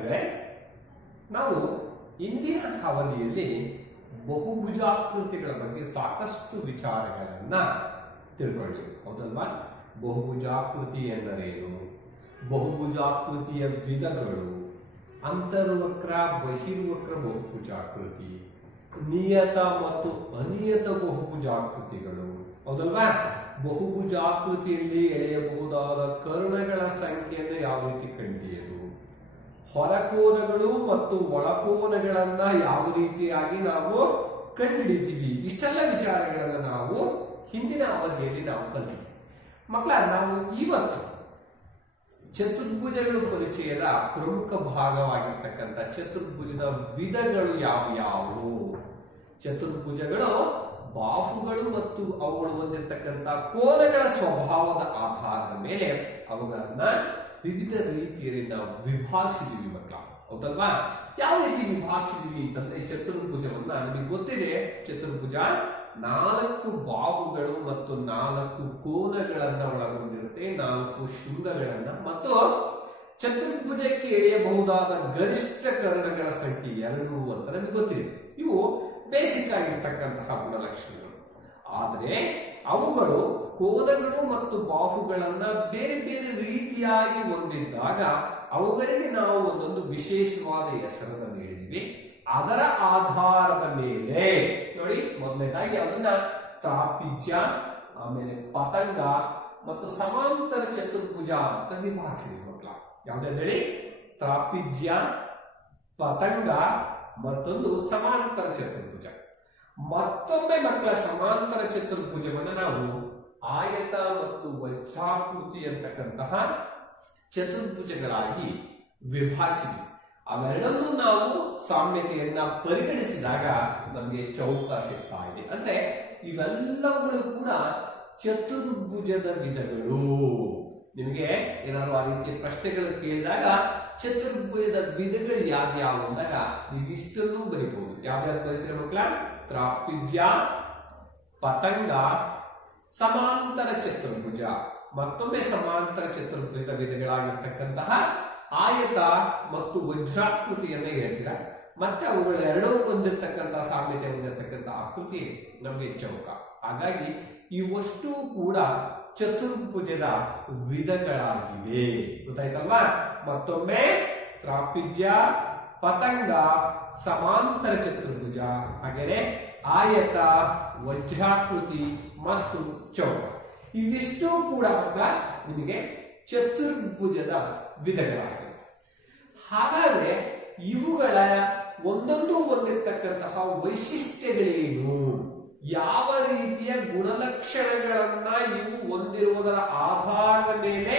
ವಿದ್ಯಾರ್ಥಿಗಳೇ, ನಾವು ಇಂದಿನ ಅವಧಿಯಲ್ಲಿ ಬಹುಭುಜಾಕೃತಿಗಳ ಬಗ್ಗೆ ಸಾಕಷ್ಟು ವಿಚಾರಗಳನ್ನ ತಿಳ್ಕೊಳ್ಳಿ, ಹೌದಲ್ವಾ? ಬಹುಭುಜಾಕೃತಿ ಎಂದರೇನು, ಬಹುಭುಜಾಕೃತಿಯ ವಿಧಗಳು, ಅಂತರ್ವಕ್ರ ಬಹಿರ್ವಕ್ರ ಬಹುಭುಜಾಕೃತಿ, ನಿಯತ ಮತ್ತು ಅನಿಯತ ಬಹುಭುಜಾಕೃತಿಗಳು, ಹೌದಲ್ವಾ? ಬಹುಭುಜಾಕೃತಿಯಲ್ಲಿ ಎಳೆಯಬಹುದಾದ ಕರ್ಣಗಳ ಸಂಖ್ಯೆಯನ್ನು ಯಾವ ರೀತಿ ಕಂಡುಹಿಡಿಯುವುದು, ಹೊರಕೋನಗಳು ಮತ್ತು ಒಳಕೋನಗಳನ್ನ ಯಾವ ರೀತಿಯಾಗಿ ನಾವು ಕಂಡುಹಿಡಿತೀವಿ, ಇಷ್ಟೆಲ್ಲ ವಿಚಾರಗಳನ್ನ ನಾವು ಹಿಂದಿನ ಅವಧಿಯಲ್ಲಿ ನಾವು ಕಲಿತೀವಿ. ಮಕ್ಕಳ, ನಾವು ಇವತ್ತು ಚತುರ್ಭುಜಗಳು ಪರಿಚಯದ ಪ್ರಮುಖ ಭಾಗವಾಗಿರ್ತಕ್ಕಂಥ ಚತುರ್ಭುಜದ ವಿಧಗಳು ಯಾವುವು, ಚತುರ್ಭುಜಗಳು ಬಾಹುಗಳು ಮತ್ತು ಅವುಗಳು ಹೊಂದಿರತಕ್ಕಂಥ ಕೋನಗಳ ಸ್ವಭಾವದ ಆಧಾರದ ಮೇಲೆ ಅವುಗಳನ್ನ ವಿವಿಧ ರೀತಿಯಲ್ಲಿ ನಾವು ವಿಭಾಗಿಸಿದೀವಿ ಮಕ್ಕಳ, ಹೌದಲ್ವಾ? ಯಾವ ರೀತಿ ವಿಭಾಗಿಸಿದೀವಿ ಅಂತಂದ್ರೆ, ಚತುರ್ಭುಜವನ್ನ ನಿಮಗೆ ಗೊತ್ತಿದೆ, ಚತುರ್ಭುಜ 4 ಬಾಹುಗಳು ಮತ್ತು 4 ಕೋನಗಳನ್ನ ಒಳಗೊಂಡಿರುತ್ತೆ, 4 ಶೃಂಗಗಳನ್ನ, ಮತ್ತು ಚತುರ್ಭುಜಕ್ಕೆ ಎಳೆಯಬಹುದಾದ ಗರಿಷ್ಠ ಕರ್ಣಗಳ ಸಂಖ್ಯೆ 2 ಅಂತ ನಮಗೆ ಗೊತ್ತಿದೆ. ಇವು ಬೇಸಿಕ್ ಆಗಿರ್ತಕ್ಕಂತಹ ಗುಣಲಕ್ಷಣಗಳು. ಆದರೆ ಅವುಗಳು ಕೋನಗಳು ಮತ್ತು ಬಾಹುಗಳನ್ನ ಬೇರೆ ಬೇರೆ ರೀತಿಯಾಗಿ ಹೊಂದಿದ್ದಾಗ ಅವುಗಳಿಗೆ ನಾವು ಒಂದೊಂದು ವಿಶೇಷವಾದ ಹೆಸರನ್ನು ನೀಡಿದ್ವಿ. ಅದರ ಆಧಾರದ ಮೇಲೆ ನೋಡಿ, ಮೊದಲನೇದಾಗಿ ಅದನ್ನ ತ್ರಾಪಿಜ್ಯ, ಆಮೇಲೆ ಪತಂಗ ಮತ್ತು ಸಮಾಂತರ ಚತುರ್ಭುಜ ಅಂತ ವಿಭಾಗಿಸಿದ್ವಿ ಮಕ್ಕಳ. ಯಾವ್ದು ಹೇಳಿ? ತ್ರಾಪಿಜ್ಯ, ಪತಂಗ, ಮತ್ತೊಂದು ಸಮಾಂತರ ಚತುರ್ಭುಜ. ಮತ್ತೊಮ್ಮೆ ಮಕ್ಕಳ ಸಮಾಂತರ ಚತುರ್ಭುಜವನ್ನು ನಾವು ಆಯತ ಮತ್ತು ವಜ್ರಾಕೃತಿ ಅಂತಕ್ಕಂತಹ ಚತುರ್ಭುಜಗಳಾಗಿ ವಿಭಾಗಿಸಿದ್ವಿ. ಅವೆರಡನ್ನೂ ನಾವು ಸಾಮ್ಯತೆಯನ್ನ ಪರಿಗಣಿಸಿದಾಗ ನಮಗೆ ಚೌಕ ಸಿಗ್ತಾ ಇದೆ. ಅಂದ್ರೆ ಇವೆಲ್ಲವುಗಳು ಕೂಡ ಚತುರ್ಭುಜದ ವಿಧಗಳು. ನಿಮಗೆ ಏನಾದ್ರು ಆ ರೀತಿಯ ಪ್ರಶ್ನೆಗಳು ಕೇಳಿದಾಗ ಚತುರ್ಭುಜದ ವಿಧಗಳು ಯಾವ್ಯಾವು ಅಂದಾಗ ನೀವು ಇಷ್ಟನ್ನು ಬರೀಬಹುದು. ಯಾವ್ಯಾವ್ದು ಬರೀತೀರ ಮಕ್ಕಳ? ತ್ರಾಪಿಜ್ಯ, ಪತಂಗ, ಸಮಾಂತರ ಚತುರ್ಭುಜ, ಮತ್ತೊಮ್ಮೆ ಸಮಾಂತರ ಚತುರ್ಭುಜದ ವಿಧಗಳಾಗಿರ್ತಕ್ಕಂತಹ ಆಯತ ಮತ್ತು ವಜ್ರಾಕೃತಿಯನ್ನ ಹೇಳ್ತೀರಾ. ಮತ್ತೆ ಅವುಗಳು ಎರಡೂ ಹೊಂದಿರತಕ್ಕಂತಹ ಸಾಮ್ಯತೆ ಹೊಂದಿರತಕ್ಕಂಥ ಆಕೃತಿ ನಮಗೆ ಚೌಕ. ಹಾಗಾಗಿ ಇವಷ್ಟು ಕೂಡ ಚತುರ್ಭುಜದ ವಿಧಗಳಾಗಿವೆ. ಗೊತ್ತಾಯ್ತಲ್ವಾ? ಮತ್ತೊಮ್ಮೆ ತ್ರಾಪಿಜ್ಯ, ಪತಂಗ, ಸಮಾಂತರ ಚತುರ್ಭುಜ, ಹಾಗೆಯೇ ಆಯತ, ವಜ್ರಾಕೃತಿ ಮತ್ತು ಚೌಕ, ಇವಿಷ್ಟು ಕೂಡ ನಿಮಗೆ ಚತುರ್ಭುಜದ ವಿಧಗಳಾಗಿವೆ. ಹಾಗಾದ್ರೆ ಇವುಗಳ ಒಂದೊಂದು ಹೊಂದಿರತಕ್ಕಂತಹ ವೈಶಿಷ್ಟ್ಯಗಳೇನು, ಯಾವ ರೀತಿಯ ಗುಣಲಕ್ಷಣಗಳನ್ನ ಇವು ಹೊಂದಿರುವುದರ ಆಧಾರದ ಮೇಲೆ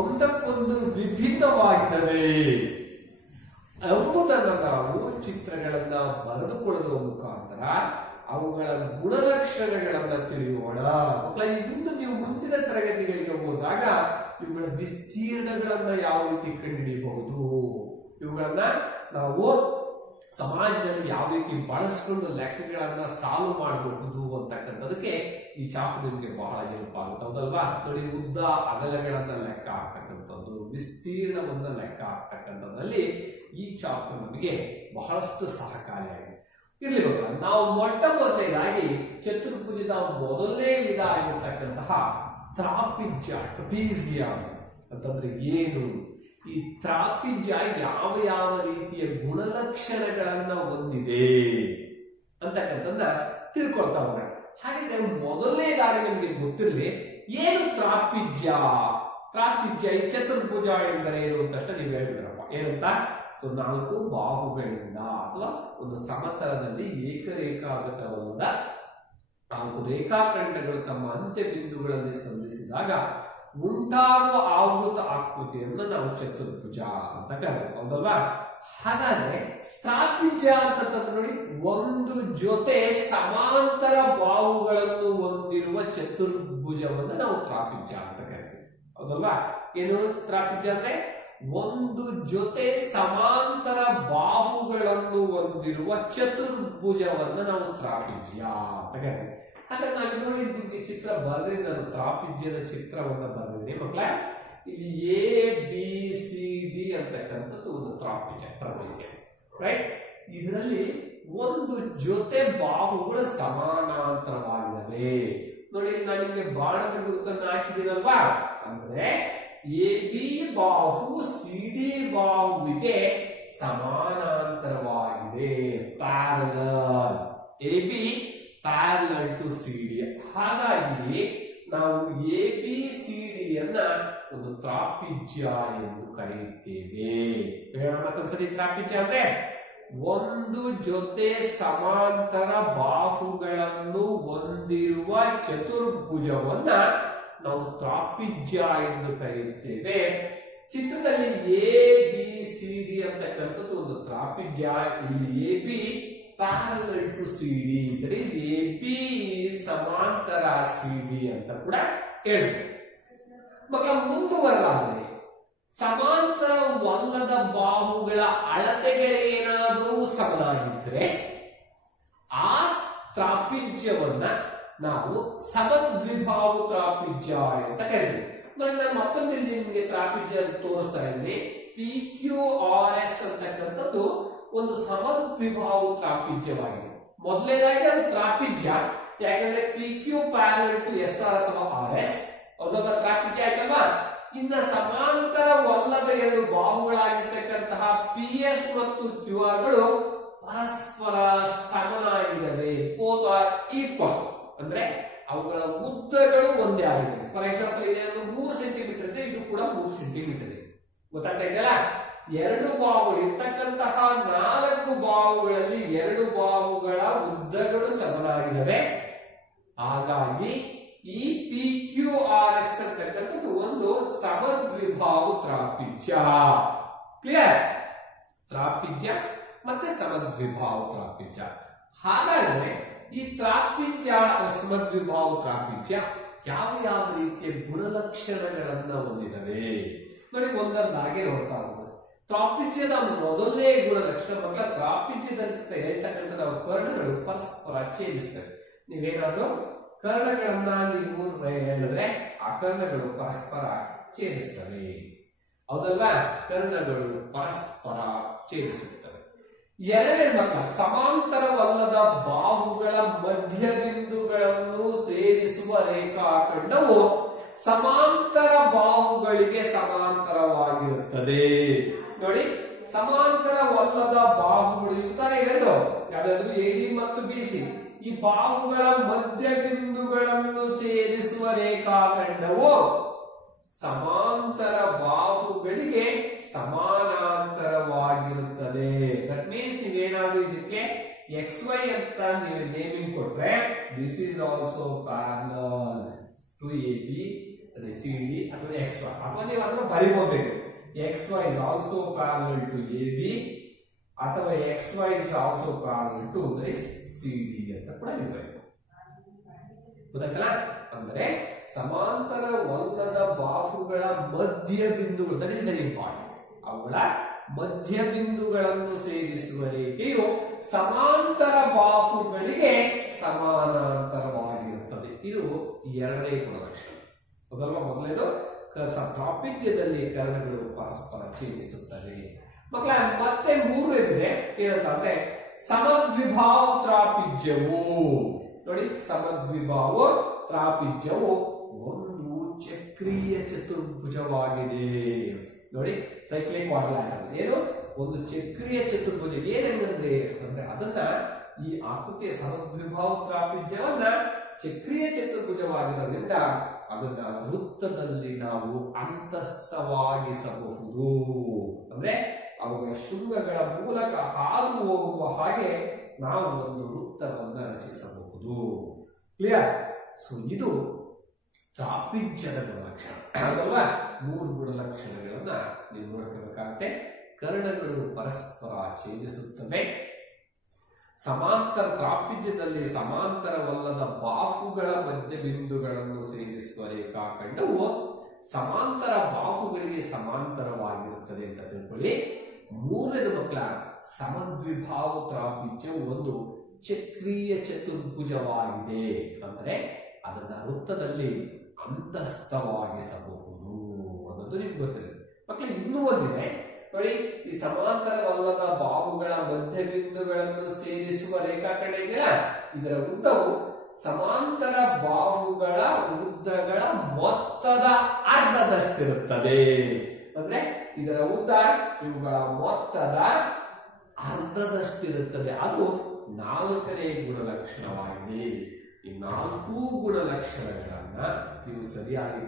ಒಂದಕ್ಕೊಂದು ವಿಭಿನ್ನವಾಗಿವೆ ಎಂಬುದನ್ನು ನಾವು ಚಿತ್ರಗಳನ್ನ ಬರೆದುಕೊಳ್ಳುವ ಮುಖಾಂತರ ಅವುಗಳ ಗುಣಲಕ್ಷಣಗಳನ್ನ ತಿಳಿಯೋಣ. ಇನ್ನು ನೀವು ಮುಂದಿನ ತರಗತಿಗಳಿಗೆ ಹೋದಾಗ ಇವುಗಳ ವಿಸ್ತೀರ್ಣಗಳನ್ನ ಯಾವ ರೀತಿ ಕಂಡುಹಿಡಿಯಬಹುದು, ಇವುಗಳನ್ನ ನಾವು ಸಮಾಜದಲ್ಲಿ ಯಾವ ರೀತಿ ಬಳಸಿಕೊಂಡು ಲೆಕ್ಕಗಳನ್ನ ಸಾಲ್ವ್ ಮಾಡಬಹುದು ಅಂತಕ್ಕಂಥದಕ್ಕೆ ಈ ಚಾಪು ನಿಮಗೆ ಬಹಳ ಹೆಲ್ಪ್ ಆಗುತ್ತೆ, ಹೌದಲ್ವಾ? ನೋಡಿ, ಉದ್ದ ಅಗಲಗಳನ್ನ ಲೆಕ್ಕ ಆಗ್ತಕ್ಕಂಥದ್ದು, ವಿಸ್ತೀರ್ಣವನ್ನ ಲೆಕ್ಕ ಆಗ್ತಕ್ಕಂಥದ್ದಲ್ಲಿ ಈ ಚಾಪು ನಮಗೆ ಬಹಳಷ್ಟು ಸಹಕಾರಿಯಾಗಿದೆ. ಇರ್ಲಿ ಮಕ್ಕಳ, ನಾವು ಮೊದಲನೇದಾಗಿ ಚತುರ್ಭುಜದ ಮೊದಲನೇ ವಿಧ ಆಗಿರ್ತಕ್ಕಂತಹ ತ್ರಾಪಿಜ್ಯ, ಟ್ರಪೀಜಿಯಂ ಅಂತಂದ್ರೆ ಏನು, ಈ ತ್ರಾಪಿಜ್ಯ ಯಾವ ಯಾವ ರೀತಿಯ ಗುಣಲಕ್ಷಣಗಳನ್ನ ಹೊಂದಿದೆ ಅಂತಕ್ಕಂಥದ್ದನ್ನ ತಿಳ್ಕೊಳ್ತಾ ಹೋಗೋಣ. ಹಾಗಿದ್ರೆ ಮೊದಲನೇದಾಗಿ ನಮಗೆ ಗೊತ್ತಿರಲಿ, ಏನು ತ್ರಾಪಿಜ್ಯ? ತ್ರಾಪಿಜ್ಯ ಈ ಚತುರ್ಭುಜ ಎಂದರೆ ಏನು ಅಂತ ನೀವು ಹೇಳ್ಬಿಟ್ರಪ್ಪ. ಏನಂತ? 4 ಬಾಹುಗಳಿಂದ ಅಥವಾ ಒಂದು ಸಮತಲದಲ್ಲಿ ಏಕರೇಖಾಗತವಾದ 4 ರೇಖಾಖಂಡಗಳು ತಮ್ಮ ಅಂತ್ಯ ಬಿಂದುಗಳಲ್ಲಿ ಸಂಧಿಸಿದಾಗ ಉಂಟಾಗುವ ಆವೃತ ಆಕೃತಿಯನ್ನು ನಾವು ಚತುರ್ಭುಜ ಅಂತ ಕರೀತೀವಿ, ಹೌದಲ್ವಾ? ಹಾಗಾದ್ರೆ ತ್ರಾಪಿಜ್ಯ ಅಂತಂದ್ರೆ ನೋಡಿ, ಒಂದು ಜೊತೆ ಸಮಾಂತರ ಬಾಹುಗಳನ್ನು ಹೊಂದಿರುವ ಚತುರ್ಭುಜವನ್ನು ನಾವು ತ್ರಾಪಿಜ್ಯ ಅಂತ ಕರಿತೀವಿ, ಹೌದಲ್ವಾ? ಏನು ತ್ರಾಪಿಜ್ಯ ಅಂದ್ರೆ? ಒಂದು ಜೊತೆ ಸಮಾಂತರ ಬಾಹುಗಳನ್ನು ಹೊಂದಿರುವ ಚತುರ್ಭುಜವನ್ನು ನಾವು ತ್ರಾಪಿಜ್ಯ ಅಂತ ಕರಿತೀವಿ. ಹಾಗಾದ್ರೆ ನಾನು ನೋಡಿ ನಿಮ್ಗೆ ಚಿತ್ರ ಬರೆದಿದ್ದೀನಿ, ನಾನು ತ್ರಾಪಿಜ್ಯದ ಚಿತ್ರವನ್ನು ಬರೆದಿದ್ದೀನಿ ಮಕ್ಕಳ. ಇಲ್ಲಿ ಎ ಬಿ ಸಿ ಡಿ ಅಂತಕ್ಕಂಥದ್ದು ಒಂದು ಟ್ರಾಪಿಜಿಯ ರೈಟ್. ಇದರಲ್ಲಿ ಒಂದು ಜೊತೆ ಬಾಹುಗಳು ಸಮಾನಾಂತರವಾಗಿದ್ದಾವೆ. ನೋಡಿ, ನಾನು ನಿಮಗೆ ಬಾಣದ ಗುರುತನ್ನು ಹಾಕಿದ್ದೀನಲ್ವಾ, ಅಂದ್ರೆ ಎ ಬಿ ಬಾಹು ಸಿ ಡಿ ಬಾಹುವಿಗೆ ಸಮಾನಾಂತರವಾಗಿದೆ. Parallel, A B parallel to C D. ಹಾಗಾಗಿ ನಾವು ಎ ಬಿ ಸಿ ಡಿ ಯನ್ನ ಒಂದು ತ್ರಾಪಿಜ್ಯ ಎಂದು ಕರೆಯುತ್ತೇವೆ. ಮತ್ತೊಂದ್ಸರಿ ತ್ರಾಪಿಜ್ಯ ಅಂದ್ರೆ ಒಂದು ಜೊತೆ ಸಮಾಂತರ ಬಾಹುಗಳನ್ನು ಹೊಂದಿರುವ ಚತುರ್ಭುಜವನ್ನ ನಾವು ತ್ರಾಪಿಜ್ಯ ಎಂದು ಕರೆಯುತ್ತೇವೆ. ಚಿತ್ರದಲ್ಲಿ ಎ ಬಿ ಸಿ ಡಿ ಅಂತಕ್ಕಂಥದ್ದು ಒಂದು ತ್ರಾಪಿಜ್ಯ. ಇಲ್ಲಿ A B parallel to C D, that is A B ಸಮಾಂತರ ಸಿ ಡಿ ಅಂತ ಕೂಡ ಹೇಳ್ತೀವಿ. ಮಕ್ಕಳ ಮುಂದುವರೆದಾದರೆ ಸಮಾಂತರವಲ್ಲದ ಬಾಹುಗಳ ಅಳತೆಗಳೇನಾದರೂ ಸಮನಾಗಿದ್ರೆ ಆ ತ್ರಾಪಿಜ್ಯವನ್ನ ನಾವು ಸಮದ್ವಿಬಾಹು ತ್ರಾಪಿಜ್ಯ ಅಂತ ಕರಿತೀವಿ. ನೋಡಿ, ನಾನು ಮತ್ತೊಂದು ನಿಮಗೆ ತ್ರಾಪಿಜ್ಯ ತೋರಿಸ್ತಾ ಇದ್ದೀನಿ. ಪಿ ಕ್ಯೂ ಆರ್ ಎಸ್ ಅಂತಕ್ಕಂಥದ್ದು ಒಂದು ಸಮದ್ವಿಬಾಹು ತ್ರಾಪಿಜ್ಯವಾಗಿದೆ. ಮೊದಲನೇದಾಗಿ ಅದು ತ್ರಾಪಿಜ್ಯ, ಯಾಕಂದ್ರೆ P Q parallel to S R ಅಥವಾ ಆರ್ ಎಸ್ ಅದೊಬ್ಬ ತ್ರಾಪಿಜ್ಯ ಆಯ್ತಲ್ವಾ. ಇನ್ನ ಸಮಾಂತರವಲ್ಲದ ಎರಡು ಬಾಹುಗಳಾಗಿರ್ತಕ್ಕಂತಹ ಪಿ ಎಸ್ ಮತ್ತು ಕ್ಯೂ ಆರ್ ಗಳು ಪರಸ್ಪರ ಸಮನಾಗಿದ್ದಾವೆ. ಬೋತ್ ಆರ್ ಈಕ್ವಲ್, ಅಂದ್ರೆ ಅವುಗಳ ಉದ್ದಗಳು ಒಂದೇ ಆಗಿವೆ. ಫಾರ್ ಎಕ್ಸಾಂಪಲ್, ಇದೇನು 3 ಸೆಂಟಿಮೀಟರ್ ಇದೆ, ಇದು ಕೂಡ 3 ಸೆಂಟಿಮೀಟರ್ ಇದೆ. ಗೊತ್ತಾಗ್ತಾ ಇದೆಯಲ್ಲ, ಎರಡು ಬಾಹುಗಳು ಇರ್ತಕ್ಕಂತಹ 4 ಬಾಹುಗಳಲ್ಲಿ 2 ಬಾಹುಗಳ ಉದ್ದಗಳು ಸಮನಾಗಿದ್ದಾವೆ. ಹಾಗಾಗಿ ಈ ಪಿ ಕ್ಯೂ ಆರ್ ಎಸ್ ಅಂತಕ್ಕಂಥದ್ದು ಒಂದು ಸಮದ್ವಿಬಾಹು ತ್ರಾಪಿಜ್ಯ. ಕ್ಲಿಯರ್? ತ್ರಾಪಿಜ್ಯ ಮತ್ತೆ ಸಮದ್ವಿಬಾಹು ತ್ರಾಪಿಜ್ಯ. ಹಾಗಾದ್ರೆ ಈ ತ್ರಾಪಿಜ್ಯ ಸಮದ್ವಿಬಾಹು ತ್ರಾಪಿಜ್ಯ ಯಾವ ಯಾವ ರೀತಿಯ ಗುಣಲಕ್ಷಣಗಳನ್ನ ಹೊಂದಿದವೆ ನೋಡಿ, ಒಂದೊಂದಾಗೆ ನೋಡ್ತಾ ಹೋಗೋದು. ತ್ರಾಪಿಜ್ಯದ ಮೊದಲನೇ ಗುಣಲಕ್ಷಣ ಮಕ್ಕಳ, ತ್ರಾಪಿಜ್ಯದಂತೆ ಹೇಳ್ತಕ್ಕಂಥ ನಾವು ಕರ್ಣಗಳು ಪರಸ್ಪರ ಛೇದಿಸ್ತವೆ. ನೀವೇನಾದ್ರೂ ಕರ್ಣಗಳನ್ನ ನೀವು ಹೇಳಿದ್ರೆ ಆ ಕರ್ಣಗಳು ಪರಸ್ಪರ ಛೇದಿಸ್ತವೆ, ಹೌದಲ್ವಾ? ಕರ್ಣಗಳು ಪರಸ್ಪರ ಛೇದಿಸುತ್ತವೆ. ಎರಡನೇ ಮಕ್ಕಳ, ಸಮಾಂತರವಲ್ಲದ ಬಾಹುಗಳ ಮಧ್ಯ ಬಿಂದುಗಳನ್ನು ಸೇರಿಸುವ ರೇಖಾಖಂಡವು ಸಮಾಂತರ ಬಾಹುಗಳಿಗೆ ಸಮಾಂತರವಾಗಿರುತ್ತದೆ. ನೋಡಿ, ಸಮಾಂತರವಲ್ಲದ ಬಾಹುಗಳು ಇರ್ತಾರೆ ಎರಡು, ಯಾವ್ದಾದ್ರು ಎಡಿ ಮತ್ತು ಬಿಸಿ. ಈ ಬಾಹುಗಳ ಮಧ್ಯ ಬಿಂದುಗಳನ್ನು ಸೇರಿಸುವ ರೇಖಾಖಂಡವು ಸಮಾಂತರ ಬಾಹುಗಳಿಗೆ ಸಮಾನಾಂತರವಾಗಿರುತ್ತದೆ. ದಟ್ ಮೀನ್ಸ್ ನೀವೇನಾದ್ರೂ ಇದಕ್ಕೆ ಎಕ್ಸ್ ವೈ ಅಂತ ನೀವು ನೇಮಿಂಗ್ ಕೊಟ್ರೆ, this is also parallel to A B C D ಅಥವಾ ಎಕ್ಸ್ ವೈ, ಅಥವಾ ನೀವು ಅದನ್ನು ಬರಿಬಹುದು. X Y is also parallel to A B ಅಥವಾ X Y is also parallel to C D ಅಂತ ಕೂಡ ನೀವು ಬರೀಬಹುದು. ಗೊತ್ತಾಯ್ತಲ್ಲ? ಅಂದ್ರೆ ಸಮಾಂತರವಲ್ಲದ ಬಾಹುಗಳ ಮಧ್ಯ ಬಿಂದುಗಳು, ದಟ್ ಇಸ್ ವೆರಿ ಇಂಪಾರ್ಟೆಂಟ್, ಅವುಗಳ ಮಧ್ಯ ಬಿಂದುಗಳನ್ನು ಸೇರಿಸುವ ರೇಖೆಯು ಸಮಾಂತರ ಬಾಹುಗಳಿಗೆ ಸಮಾನಾಂತರವಾಗಿರುತ್ತದೆ. ಇದು ಎರಡನೇ ಗುಣಲಕ್ಷಣ. ಮೊದಲನೇದು ತ್ರಾಪಿಜ್ಯದಲ್ಲಿ ಕರ್ಣಗಳು ಪರಸ್ಪರ ಛೇದಿಸುತ್ತವೆ. ಮಕ್ಕಳ, ಮತ್ತೆ ಮೂರನೇದಿದೆ ಏನಂತಂದ್ರೆ ಸಮದ್ವಿಬಾಹು ತ್ರಾಪಿಜ್ಯವು. ನೋಡಿ, ಸಮದ್ವಿಬಾಹು ತ್ರಾಪಿಜ್ಯವು ಒಂದು ಚಕ್ರೀಯ ಚತುರ್ಭುಜವಾಗಿದೆ. ನೋಡಿ, ಸೈಕ್ಲಿಕ್ ಕ್ವಾಡ್ರಿಲ್ಯಾಟರಲ್ ಏನು ಒಂದು ಚಕ್ರೀಯ ಚತುರ್ಭುಜ. ಏನಂದ್ರೆ ಅದನ್ನ ಈ ಆಕೃತಿಯ ಸಮದ್ವಿಬಾಹು ತ್ರಾಪಿಜ್ಯವನ್ನ ಚಕ್ರೀಯ ಚತುರ್ಭುಜವಾಗಿರೋದ್ರಿಂದ ಅದನ್ನ ವೃತ್ತದಲ್ಲಿ ನಾವು ಅಂತಸ್ಥವಾಗಿಸಬಹುದು. ಅಂದ್ರೆ ಅವುಗಳ ಶೃಂಗಗಳ ಮೂಲಕ ಹಾದು ಹೋಗುವ ಹಾಗೆ ನಾವು ಒಂದು ವೃತ್ತವನ್ನ ರಚಿಸಬಹುದು. ಕ್ಲಿಯರ್? ಸೊ ಇದು ತ್ರಾಪಿಜ್ಯದ ಗುಣಲಕ್ಷಣ ಅಲ್ವಾ? 3 ಗುಣಲಕ್ಷಣಗಳನ್ನ ನೀವು ನೋಡ್ಕೋಬೇಕಾಗುತ್ತೆ. ಕರ್ಣಗಳು ಪರಸ್ಪರ ಛೇದಿಸುತ್ತವೆ. ಸಮಾಂತರ ತ್ರಾಪಿಜ್ಯದಲ್ಲಿ ಸಮಾಂತರವಲ್ಲದ ಬಾಹುಗಳ ಮಧ್ಯ ಬಿಂದುಗಳನ್ನು ಸೇರಿಸುವ ರೇಖಾಖಂಡವು ಸಮಾಂತರ ಬಾಹುಗಳಿಗೆ ಸಮಾಂತರವಾಗಿರುತ್ತದೆ ಅಂತ ತಿಳ್ಕೊಳ್ಳಿ. ಮೂರನೇದು ಮಕ್ಕಳ, ಸಮದ್ವಿಬಾಹು ತ್ರಾಪಿಜ್ಯವು ಒಂದು ಚಕ್ರೀಯ ಚತುರ್ಭುಜವಾಗಿದೆ. ಅಂದ್ರೆ ಅದನ್ನ ವೃತ್ತದಲ್ಲಿ ಅಂತಸ್ಥವಾಗಿಸಬಹುದು ಅನ್ನೋದು ಅನ್ನೋದು ನಿಮ್ಗೆ ಗೊತ್ತಿದೆ ಮಕ್ಕಳು. ಇನ್ನೂ ಒಂದಿದೆ ನೋಡಿ, ಈ ಸಮಾಂತರವಲ್ಲದ ಬಾಹುಗಳ ಮಧ್ಯಬಿಂದುಗಳನ್ನು ಸೇರಿಸುವ ರೇಖಾಖಂಡ ಇದೆಯಲ್ಲ, ಇದರ ಉದ್ದವು ಸಮಾಂತರ ಬಾಹುಗಳ ಉದ್ದಗಳ ಮೊತ್ತದ ಅರ್ಧದಷ್ಟಿರುತ್ತದೆ. ಅಂದ್ರೆ ಇದರ ಉದ್ದ ಇವುಗಳ ಮೊತ್ತದ ಅರ್ಧದಷ್ಟಿರುತ್ತದೆ. ಅದು 4ನೇ ಗುಣಲಕ್ಷಣವಾಗಿದೆ. ಈ 4 ಗುಣಲಕ್ಷಣಗಳನ್ನ ನೀವು ಸರಿಯಾಗಿ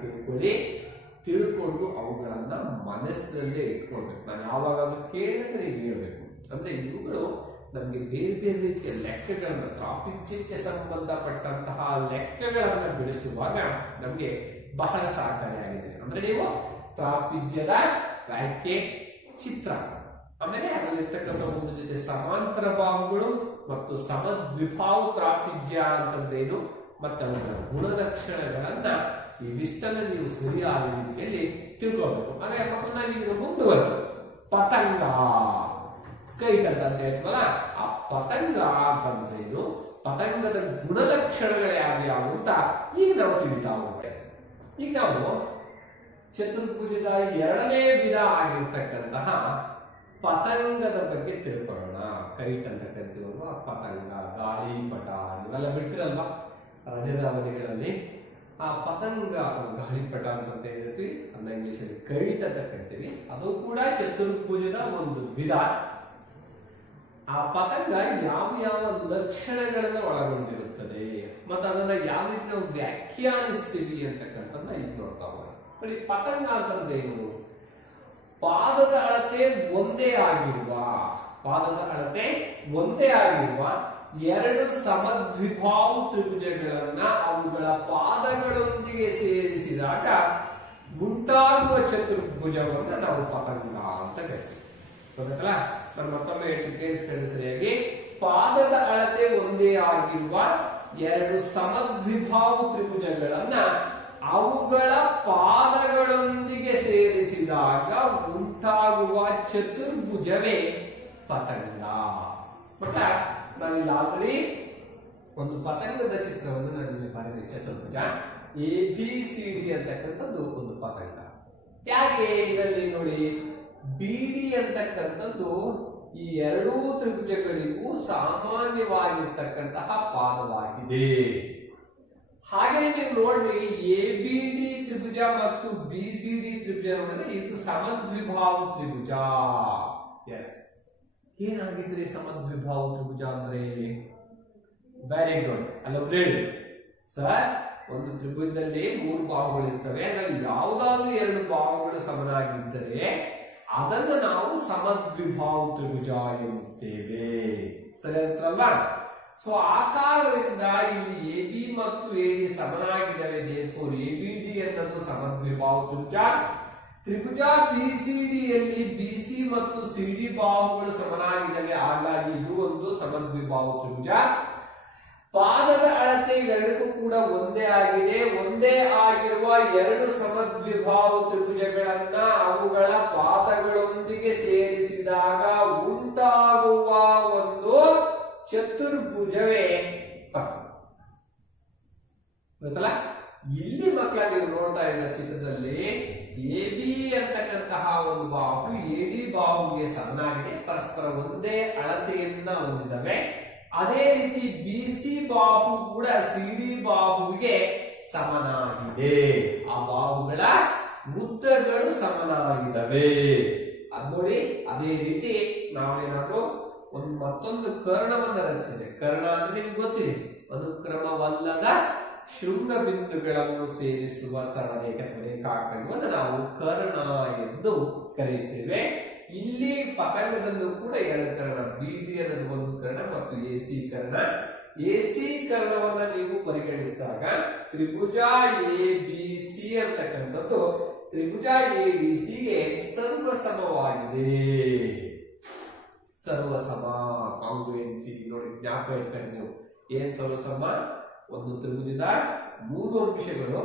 ತಿಳ್ಕೊಂಡು ಅವುಗಳನ್ನ ಮನಸ್ಸಿನಲ್ಲೇ ಇಟ್ಕೊಳ್ಬೇಕು. ನಾನು ಯಾವಾಗಾದ್ರೂ ಕೇಳಿದ್ರೆ ನೀವು ಹೇಳ್ಬೇಕು. ಅಂದ್ರೆ ಇವುಗಳು ನಮಗೆ ಬೇರೆ ಬೇರೆ ರೀತಿಯ ಲೆಕ್ಕಗಳನ್ನ, ತ್ರಾಪಿಜ್ಯಕ್ಕೆ ಸಂಬಂಧಪಟ್ಟಂತಹ ಲೆಕ್ಕಗಳನ್ನ ಬಿಡಿಸುವಾಗ ನಮ್ಗೆ ಬಹಳ ಸಹಕಾರಿಯಾಗಿದೆ. ಅಂದ್ರೆ ನೀವು ತ್ರಾಪಿಜ್ಯದ ವ್ಯಾಖ್ಯೆ, ಚಿತ್ರ, ಆಮೇಲೆ ಅದರಲ್ಲಿರ್ತಕ್ಕಂಥ ಒಂದು ಜೊತೆ ಸಮಾಂತರ ಬಾಹುಗಳು ಮತ್ತು ಸಮದ್ವಿಭಾವ ತ್ರಾಪಿಜ್ಯ ಅಂತಂದ್ರೆ ಏನು, ಮತ್ತೆ ಅವುಗಳ ಗುಣಲಕ್ಷಣಗಳನ್ನ ಇವಿಷ್ಟನ್ನ ನೀವು ಸರಿಯಾದ ರೀತಿಯಲ್ಲಿ ತಿಳ್ಕೊಳ್ಬೇಕು. ಹಾಗಾಗಿ ಮಕ್ಕಳನ್ನ ನೀವು ಮುಂದುವರೆದು ಪತಂಗ ಕೈಟ್ ಅಂತ ಹೇಳ್ತೀವಲ್ಲ, ಆ ಪತಂಗ ಅಂತಂದ್ರೆ ಏನು, ಪತಂಗದ ಗುಣಲಕ್ಷಣಗಳು ಯಾವ್ಯಾವು ಅಂತ ಈಗ ನಾವು ತಿಳಿತಾ ಹೋಗ್ತೇವೆ. ಈಗ ನಾವು ಚತುರ್ಭುಜದ 2ನೇ ವಿಧ ಆಗಿರ್ತಕ್ಕಂತಹ ಪತಂಗದ ಬಗ್ಗೆ ತಿಳ್ಕೊಳ್ಳೋಣ. ಕೈಟ್ ಅಂತ ಕರಿತೀವಲ್ವಾ, ಪತಂಗ, ಗಾಳಿಪಟ ಇವೆಲ್ಲ ಬಿಡ್ತಿರಲ್ವಾ ರಜದ ಅವಧಿಗಳಲ್ಲಿ. ಆ ಪತಂಗ ಗಾಳಿಪಟ ಅಂತ ಹೇಳ್ತೀವಿ, ಅದನ್ನ ಇಂಗ್ಲಿಷಲ್ಲಿ ಕೈಟ್ ಅಂತ ಕರಿತೀವಿ. ಅದು ಕೂಡ ಚತುರ್ಭುಜದ ಒಂದು ವಿಧ. ಆ ಪತಂಗ ಯಾವ ಯಾವ ಲಕ್ಷಣಗಳನ್ನ ಒಳಗೊಂಡಿರುತ್ತದೆ ಮತ್ತು ಅದನ್ನ ಯಾವ ರೀತಿ ನಾವು ವ್ಯಾಖ್ಯಾನಿಸ್ತೀವಿ ಅಂತಕ್ಕಂಥದ್ದನ್ನ ಈಗ ನೋಡ್ತಾ ಹೋಗೋಣ. ನೋಡಿ, ಪತಂಗ ಅಂತಂದ್ರೆ ಏನು, ಪಾದದ ಅಳತೆ ಒಂದೇ ಆಗಿರುವ 2 ಸಮದ್ವಿಭಾವ ತ್ರಿಭುಜಗಳನ್ನ ಅವುಗಳ ಪಾದಗಳೊಂದಿಗೆ ಸೇರಿಸಿದಾಗ ಉಂಟಾಗುವ ಚತುರ್ಭುಜವನ್ನ ನಾವು ಪತಂಗ ಅಂತ ಕರಿತೀವಿ. ಗೊತ್ತಲ್ಲ, ನಾನು ಮತ್ತೊಮ್ಮೆ ಕೇಳಿಸ್ಕೊಳ್ಳಿ ಸರಿಯಾಗಿ. ಪಾದದ ಅಳತೆ ಒಂದೇ ಆಗಿರುವ 2 ಸಮದ್ವಿಭಾವ ತ್ರಿಭುಜಗಳನ್ನ ಅವುಗಳ ಪಾದಗಳೊಂದಿಗೆ ಸೇರಿಸಿದಾಗ ಉಂಟಾಗುವ ಚತುರ್ಭುಜವೇ ಪತಂಗ. ಮತ್ತ ನಾವಿಲ್ಲಿ ಆಲ್ರೆಡಿ ಒಂದು ಪತಂಗದ ಚಿತ್ರವನ್ನು ನಾನು ನಿಮಗೆ ಬರೆದಿದ್ದೆ. ಚತುರ್ಭುಜ ABCD ಅಂತಕ್ಕಂಥದ್ದು ಒಂದು ಪತಂಗ. ಯಾಕೆ ಇದರಲ್ಲಿ ನೋಡಿ, BD ಅಂತಕ್ಕಂಥದ್ದು ಈ 2 ತ್ರಿಭುಜಗಳಿಗೂ ಸಾಮಾನ್ಯವಾಗಿರ್ತಕ್ಕಂತಹ ಪಾದವಾಗಿದೆ. ಹಾಗೆ ನೀವು ನೋಡ್ರಿ, ABD ತ್ರಿಭುಜ ಮತ್ತು BCD ತ್ರಿಭುಜ ನೋಡಿದ್ರೆ ಇದು ಸಮದ್ವಿಭಾವ ತ್ರಿಭುಜ. ಎಸ್, ಏನಾಗಿದ್ರೆ ಸಮದ್ವಿಭಾವ ತ್ರಿಭುಜ ಅಂದ್ರೆ? Very good. ಅಲ್ಲೊಬ್ರು ಹೇಳಿ ಸರ್, ಒಂದು ತ್ರಿಭುಜದಲ್ಲಿ 3 ಬಾಹುಗಳು ಇರ್ತವೆ, ಅದರಲ್ಲಿ ಯಾವುದಾದ್ರೂ 2 ಬಾಹುಗಳು ಸಮನಾಗಿದ್ದರೆ ಅದನ್ನು ನಾವು ಸಮದ್ವಿಭಾವ ತ್ರಿಭುಜ ಎನ್ನುತ್ತೇವೆ. ಸರಿ ಅಲ್ವಾ? ಸೊ ಆ ಕಾರಣದಿಂದ ಇಲ್ಲಿ AB ಮತ್ತು AD ಸಮನಾಗಿದ್ದಾವೆ. therefore ABD ಅನ್ನೋದು ಸಮದ್ವಿಭಾವ ತ್ರಿಭುಜ. ತ್ರಿಭುಜ BCD ಯಲ್ಲಿ BC ಮತ್ತು CD ಬಾಹುಗಳು ಸಮನಾಗಿದ್ದಾವೆ, ಹಾಗಾಗಿ ಇದು ಒಂದು ಸಮದ್ವಿಭಾವ ತ್ರಿಭುಜ. ಪಾದದ ಅಳತೆ ಇವೆರಡಕ್ಕೂ ಕೂಡ ಒಂದೇ ಆಗಿದೆ. ಒಂದೇ ಆಗಿರುವ 2 ಸಮದ್ವಿಭಾವ ತ್ರಿಭುಜಗಳನ್ನ ಅವುಗಳ ಪಾದಗಳೊಂದಿಗೆ ಸೇರಿಸಿದಾಗ ಉಂಟಾಗುವ ಒಂದು ಚತುರ್ಭುಜವೇ ಪತಂಗ. ಗೊತ್ತಲ್ಲ? ಇಲ್ಲಿ ಮಕ್ಕಳ ನೀವು ನೋಡ್ತಾ ಇದ್ದ ಚಿತ್ರದಲ್ಲಿ AB ಅಂತಕ್ಕಂತಹ ಒಂದು ಬಾಹು AD ಬಾಹುವಿಗೆ ಸಮನಾಗಿದೆ, ಪರಸ್ಪರ ಒಂದೇ ಅಳತೆಯನ್ನ ಹೊಂದಿದವೆ. ಅದೇ ರೀತಿ BC ಬಾಹು ಕೂಡ CD ಬಾಹುವಿಗೆ ಸಮನಾಗಿದೆ. ಆ ಬಾಹುಗಳ ಉದ್ದಗಳು ಸಮನಾಗಿದ್ದಾವೆ. ಅದ್ ನೋಡಿ, ಅದೇ ರೀತಿ ನಾವೇನಾದ್ರೂ ಮತ್ತೊಂದು ಕರ್ಣವನ್ನು ರಚಿಸಿದೆ. ಕರ್ಣ ಅಂದ್ರೆ ನಿಮ್ಗೆ ಗೊತ್ತಿದೆ, ಅನುಕ್ರಮವಲ್ಲದ ಶೃಂಗ ಬಿಂದುಗಳನ್ನು ಸೇರಿಸುವ ಸರಳರೇಖೆ ರೇಖಾಖಂಡವನ್ನು ನಾವು ಕರ್ಣ ಎಂದು ಕರೆಯುತ್ತೇವೆ. ಇಲ್ಲಿ ಪತಂಗದಲ್ಲೂ ಕೂಡ 2 ಕರ್ಣ, BD ಅನ್ನೋದು ಒಂದು ಕರ್ಣ ಮತ್ತು AC ಕರ್ಣ. AC ಕರ್ಣವನ್ನ ನೀವು ಪರಿಗಣಿಸಿದಾಗ ತ್ರಿಭುಜ ABC ಅಂತಕ್ಕಂಥದ್ದು ತ್ರಿಭುಜ ABCಗೆ ಸರ್ವಸಮವಾಗಿದೆ. ಸರ್ವಸಮ ಕಾಂಗ್ರುಯೆನ್ಸಿ ನೋಡಿ, ಜ್ಞಾಪಕ ಇಟ್ಕೊಂಡು ನೀವು ಏನ್ ಸರ್ವಸಮ? ಒಂದು ತ್ರಿಭುಜದ 3 ಅಂಶಗಳು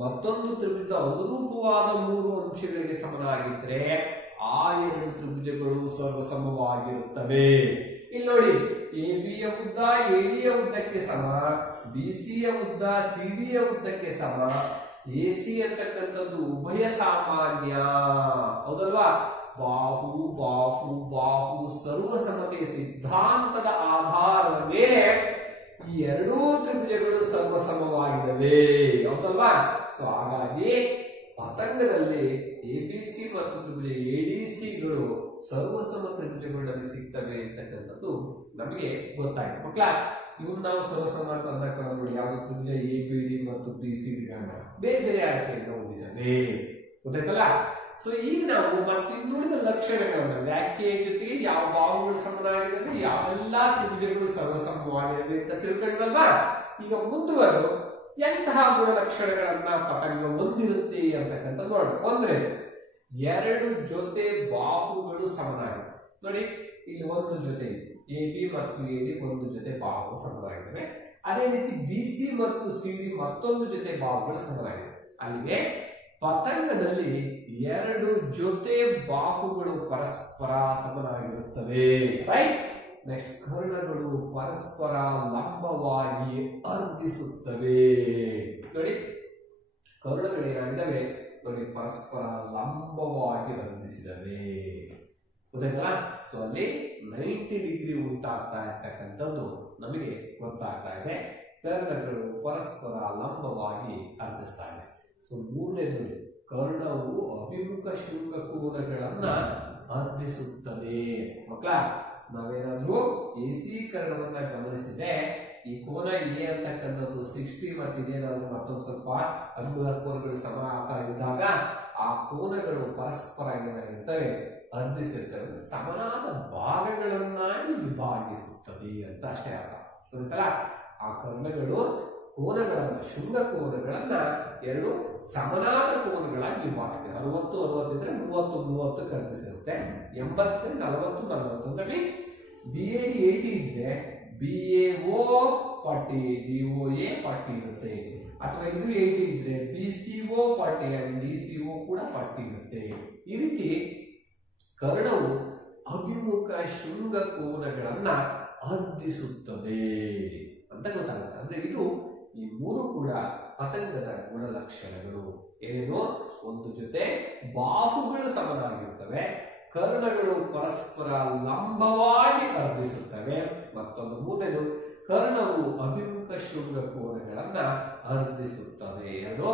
ಮತ್ತೊಂದು ತ್ರಿಭುಜದ ಅನುರೂಪವಾದ 3 ಅಂಶಗಳಿಗೆ ಸಮನಾಗಿದ್ರೆ ಆ 2 ತ್ರಿಭುಜಗಳು ಸರ್ವಸಮವಾಗಿರುತ್ತವೆ. ಇಲ್ಲಿ ನೋಡಿ, AB ಯ ಉದ್ದ AD ಯ ಉದ್ದಕ್ಕೆ ಸಮ, BC ಯ ಉದ್ದ CD ಯ ಉದ್ದಕ್ಕೆ ಸಮ, ಎಸಿ ಅಂತಕ್ಕಂಥದ್ದು ಉಭಯ ಸಾಮಾನ್ಯ, ಹೌದಲ್ವಾ? ಬಾಹು ಬಾಹು ಬಾಹು ಸರ್ವಸಮತೆಯ ಸಿದ್ಧಾಂತದ ಆಧಾರದ ಮೇಲೆ ಈ ಎರಡೂ ತ್ರಿಭುಜಗಳು ಸರ್ವಸಮವಾಗಿವೆ, ಹೌದಲ್ವಾ? ಸೊ ಹಾಗಾಗಿ ಪತಂಗದಲ್ಲಿ ಎಬಿಸಿ ಮತ್ತು ತ್ರಿಭುಜ ಎಡಿಸಿಗಳು ಸರ್ವಸಮ ತ್ರಿಭುಜಗಳಲ್ಲಿ ಸಿಗ್ತವೆ ಅಂತಕ್ಕಂಥದ್ದು ನಮಗೆ ಗೊತ್ತಾಯ್ತು ಮಕ್ಕಳ. ಇವ್ರು ನಾವು ಸರ್ವಸಮ ಅಂತ ಅಂದಾಗ ನೋಡಿ, ಯಾವುದು ತ್ರಿಭುಜ ಎಬಿಡಿ ಮತ್ತು ಬಿಸಿಡಿ ಬೇರೆ ಬೇರೆ ಆಯ್ಕೆಯನ್ನು ಹೊಂದಿದ್ದಾವೆ, ಗೊತ್ತಾಯ್ತಲ್ಲ? ಸೊ ಈಗ ನಾವು ಮತ್ತಿನ್ನುಳಿದ ಲಕ್ಷಣಗಳನ್ನ ವ್ಯಾಖ್ಯೆಯ ಜೊತೆಗೆ ಯಾವ ಬಾಹುಗಳು ಸಮನಾಗಿದ್ದಾವೆ, ಯಾವೆಲ್ಲಾ ತ್ರಿಭುಜಗಳು ಸರ್ವಸಮವಾಗಿವೆ ಅಂತ ತಿಳ್ಕೊಂಡ್ವಲ್ವಾ? ಈಗ ಮುಂದುವರೆದು ಎಂತಹ ಗುಣಲಕ್ಷಣಗಳನ್ನ ಪತಂಗ ಹೊಂದಿರುತ್ತೆ ಅಂತಕ್ಕಂಥ ನೋಡಬೇಕು. ಅಂದ್ರೆ ಎರಡು ಜೊತೆ ಬಾಹುಗಳು ಸಮನಾಗಿವೆ. ನೋಡಿ ಇಲ್ಲಿ ಒಂದು ಜೊತೆ ಎ ಬಿ ಮತ್ತು ಎ ಡಿ ಒಂದು ಜೊತೆ ಬಾಹುಗಳು ಸಮನಾಗಿವೆ. ಅದೇ ರೀತಿ ಬಿ ಸಿ ಮತ್ತು ಸಿ ಡಿ ಮತ್ತೊಂದು ಜೊತೆ ಬಾಹುಗಳು ಸಮನಾಗಿವೆ. ಅಲ್ಲಿಗೆ ಪತಂಗದಲ್ಲಿ ಎರಡು ಜೊತೆ ಬಾಹುಗಳು ಪರಸ್ಪರ ಸಮನಾಗಿರುತ್ತವೆ, ರೈಟ್? ನೆಕ್ಸ್ಟ್ ಕರ್ಣಗಳು ಪರಸ್ಪರ ಲಂಬವಾಗಿ ಅರ್ಧಿಸುತ್ತವೆ. ನೋಡಿ ಕರ್ಣಗಳೇನಾಗಿದ್ದಾವೆ ನೋಡಿ, ಪರಸ್ಪರ ಲಂಬವಾಗಿ ಅರ್ಧಿಸಿದವೆ, ಗೊತ್ತಾಯ್ತಲ್ಲ? ಸೊ ಅಲ್ಲಿ 90 ಡಿಗ್ರಿ ಉಂಟಾಗ್ತಾ ಇರ್ತಕ್ಕಂಥದ್ದು ನಮಗೆ ಗೊತ್ತಾಗ್ತಾ ಇದೆ. ಕರ್ಣಗಳು ಪರಸ್ಪರ ಲಂಬವಾಗಿ ಅರ್ಧಿಸ್ತಾ ಇದೆ. ಸೊ ಮೂರನೇದು, ಕರ್ಣವು ಅಭಿಮುಖ ಶೃಂಗಕೋನಗಳನ್ನ ಅರ್ಧಿಸುತ್ತದೆ. ಮಕ್ಕಳ, ನಾವೇನಾದ್ರೂ ಎಸಿ ಕರ್ಣವನ್ನ ಗಮನಿಸಿದ್ರೆ ಈ ಕೋನ ಎ ಅಂತಕ್ಕಂಥದ್ದು 60 ಮತ್ತು ಇದೇನಾದ್ರೂ ಮತ್ತೊಂದು ಸ್ವಲ್ಪ ಅಂಗುಲ ಕೋನಗಳು ಸಮ ಆತರ ಇದ್ದಾಗ ಆ ಕೋನಗಳು ಪರಸ್ಪರ ಏನಾಗಿರ್ತವೆ, ಅರ್ಧಿಸಿರ್ತವೆ, ಸಮನಾದ ಭಾಗಗಳನ್ನಾಗಿ ವಿಭಾಗಿಸುತ್ತದೆ ಅಂತ ಅಷ್ಟೇ ಅರ್ಥ, ಗೊತ್ತಲ್ಲ? ಆ ಕರ್ಣಗಳು ಕೋನಗಳನ್ನು ಶೃಂಗ ಕೋನಗಳನ್ನ ಎರಡು ಸಮನಾದ ಕೋನಗಳಾಗಿ ವಿಭಾಗಿಸ್ತದೆ. 60 60 ಇದ್ರೆ 30 30 ಅರ್ಧಿಸಿರುತ್ತೆ. 80 40 40 ಅಂದ್ರೆ ಮೀನ್ಸ್ BAD 80 ಇದ್ರೆ BAO 40 BOA 40 ಇರುತ್ತೆ. ಅಥವಾ ಇದು 80 ಇದ್ರೆ BCO 40 and DCO ಕೂಡ 40 ಇರುತ್ತೆ. ಈ ರೀತಿ ಕರ್ಣವು ಅಭಿಮುಖ ಶೃಂಗ ಕೋನಗಳನ್ನ ಅರ್ಧಿಸುತ್ತದೆ ಅಂತ ಗೊತ್ತಾಗುತ್ತೆ. ಅಂದ್ರೆ ಇದು ಈ ಮೂರು ಕೂಡ ಪತಂಗದ ಗುಣಲಕ್ಷಣಗಳು. ಏನು? ಒಂದು ಜೊತೆ ಬಾಹುಗಳು ಸಮನಾಗಿರುತ್ತವೆ, ಕರ್ಣಗಳು ಪರಸ್ಪರ ಲಂಬವಾಗಿ ಅರ್ಧಿಸುತ್ತವೆ, ಮತ್ತೊಂದು ಮೂರನೇದು ಕರ್ಣವು ಅಭಿಮುಖ ಶೃಂಗ ಕೋನಗಳನ್ನ ಅರ್ಧಿಸುತ್ತದೆ, ಎರಡು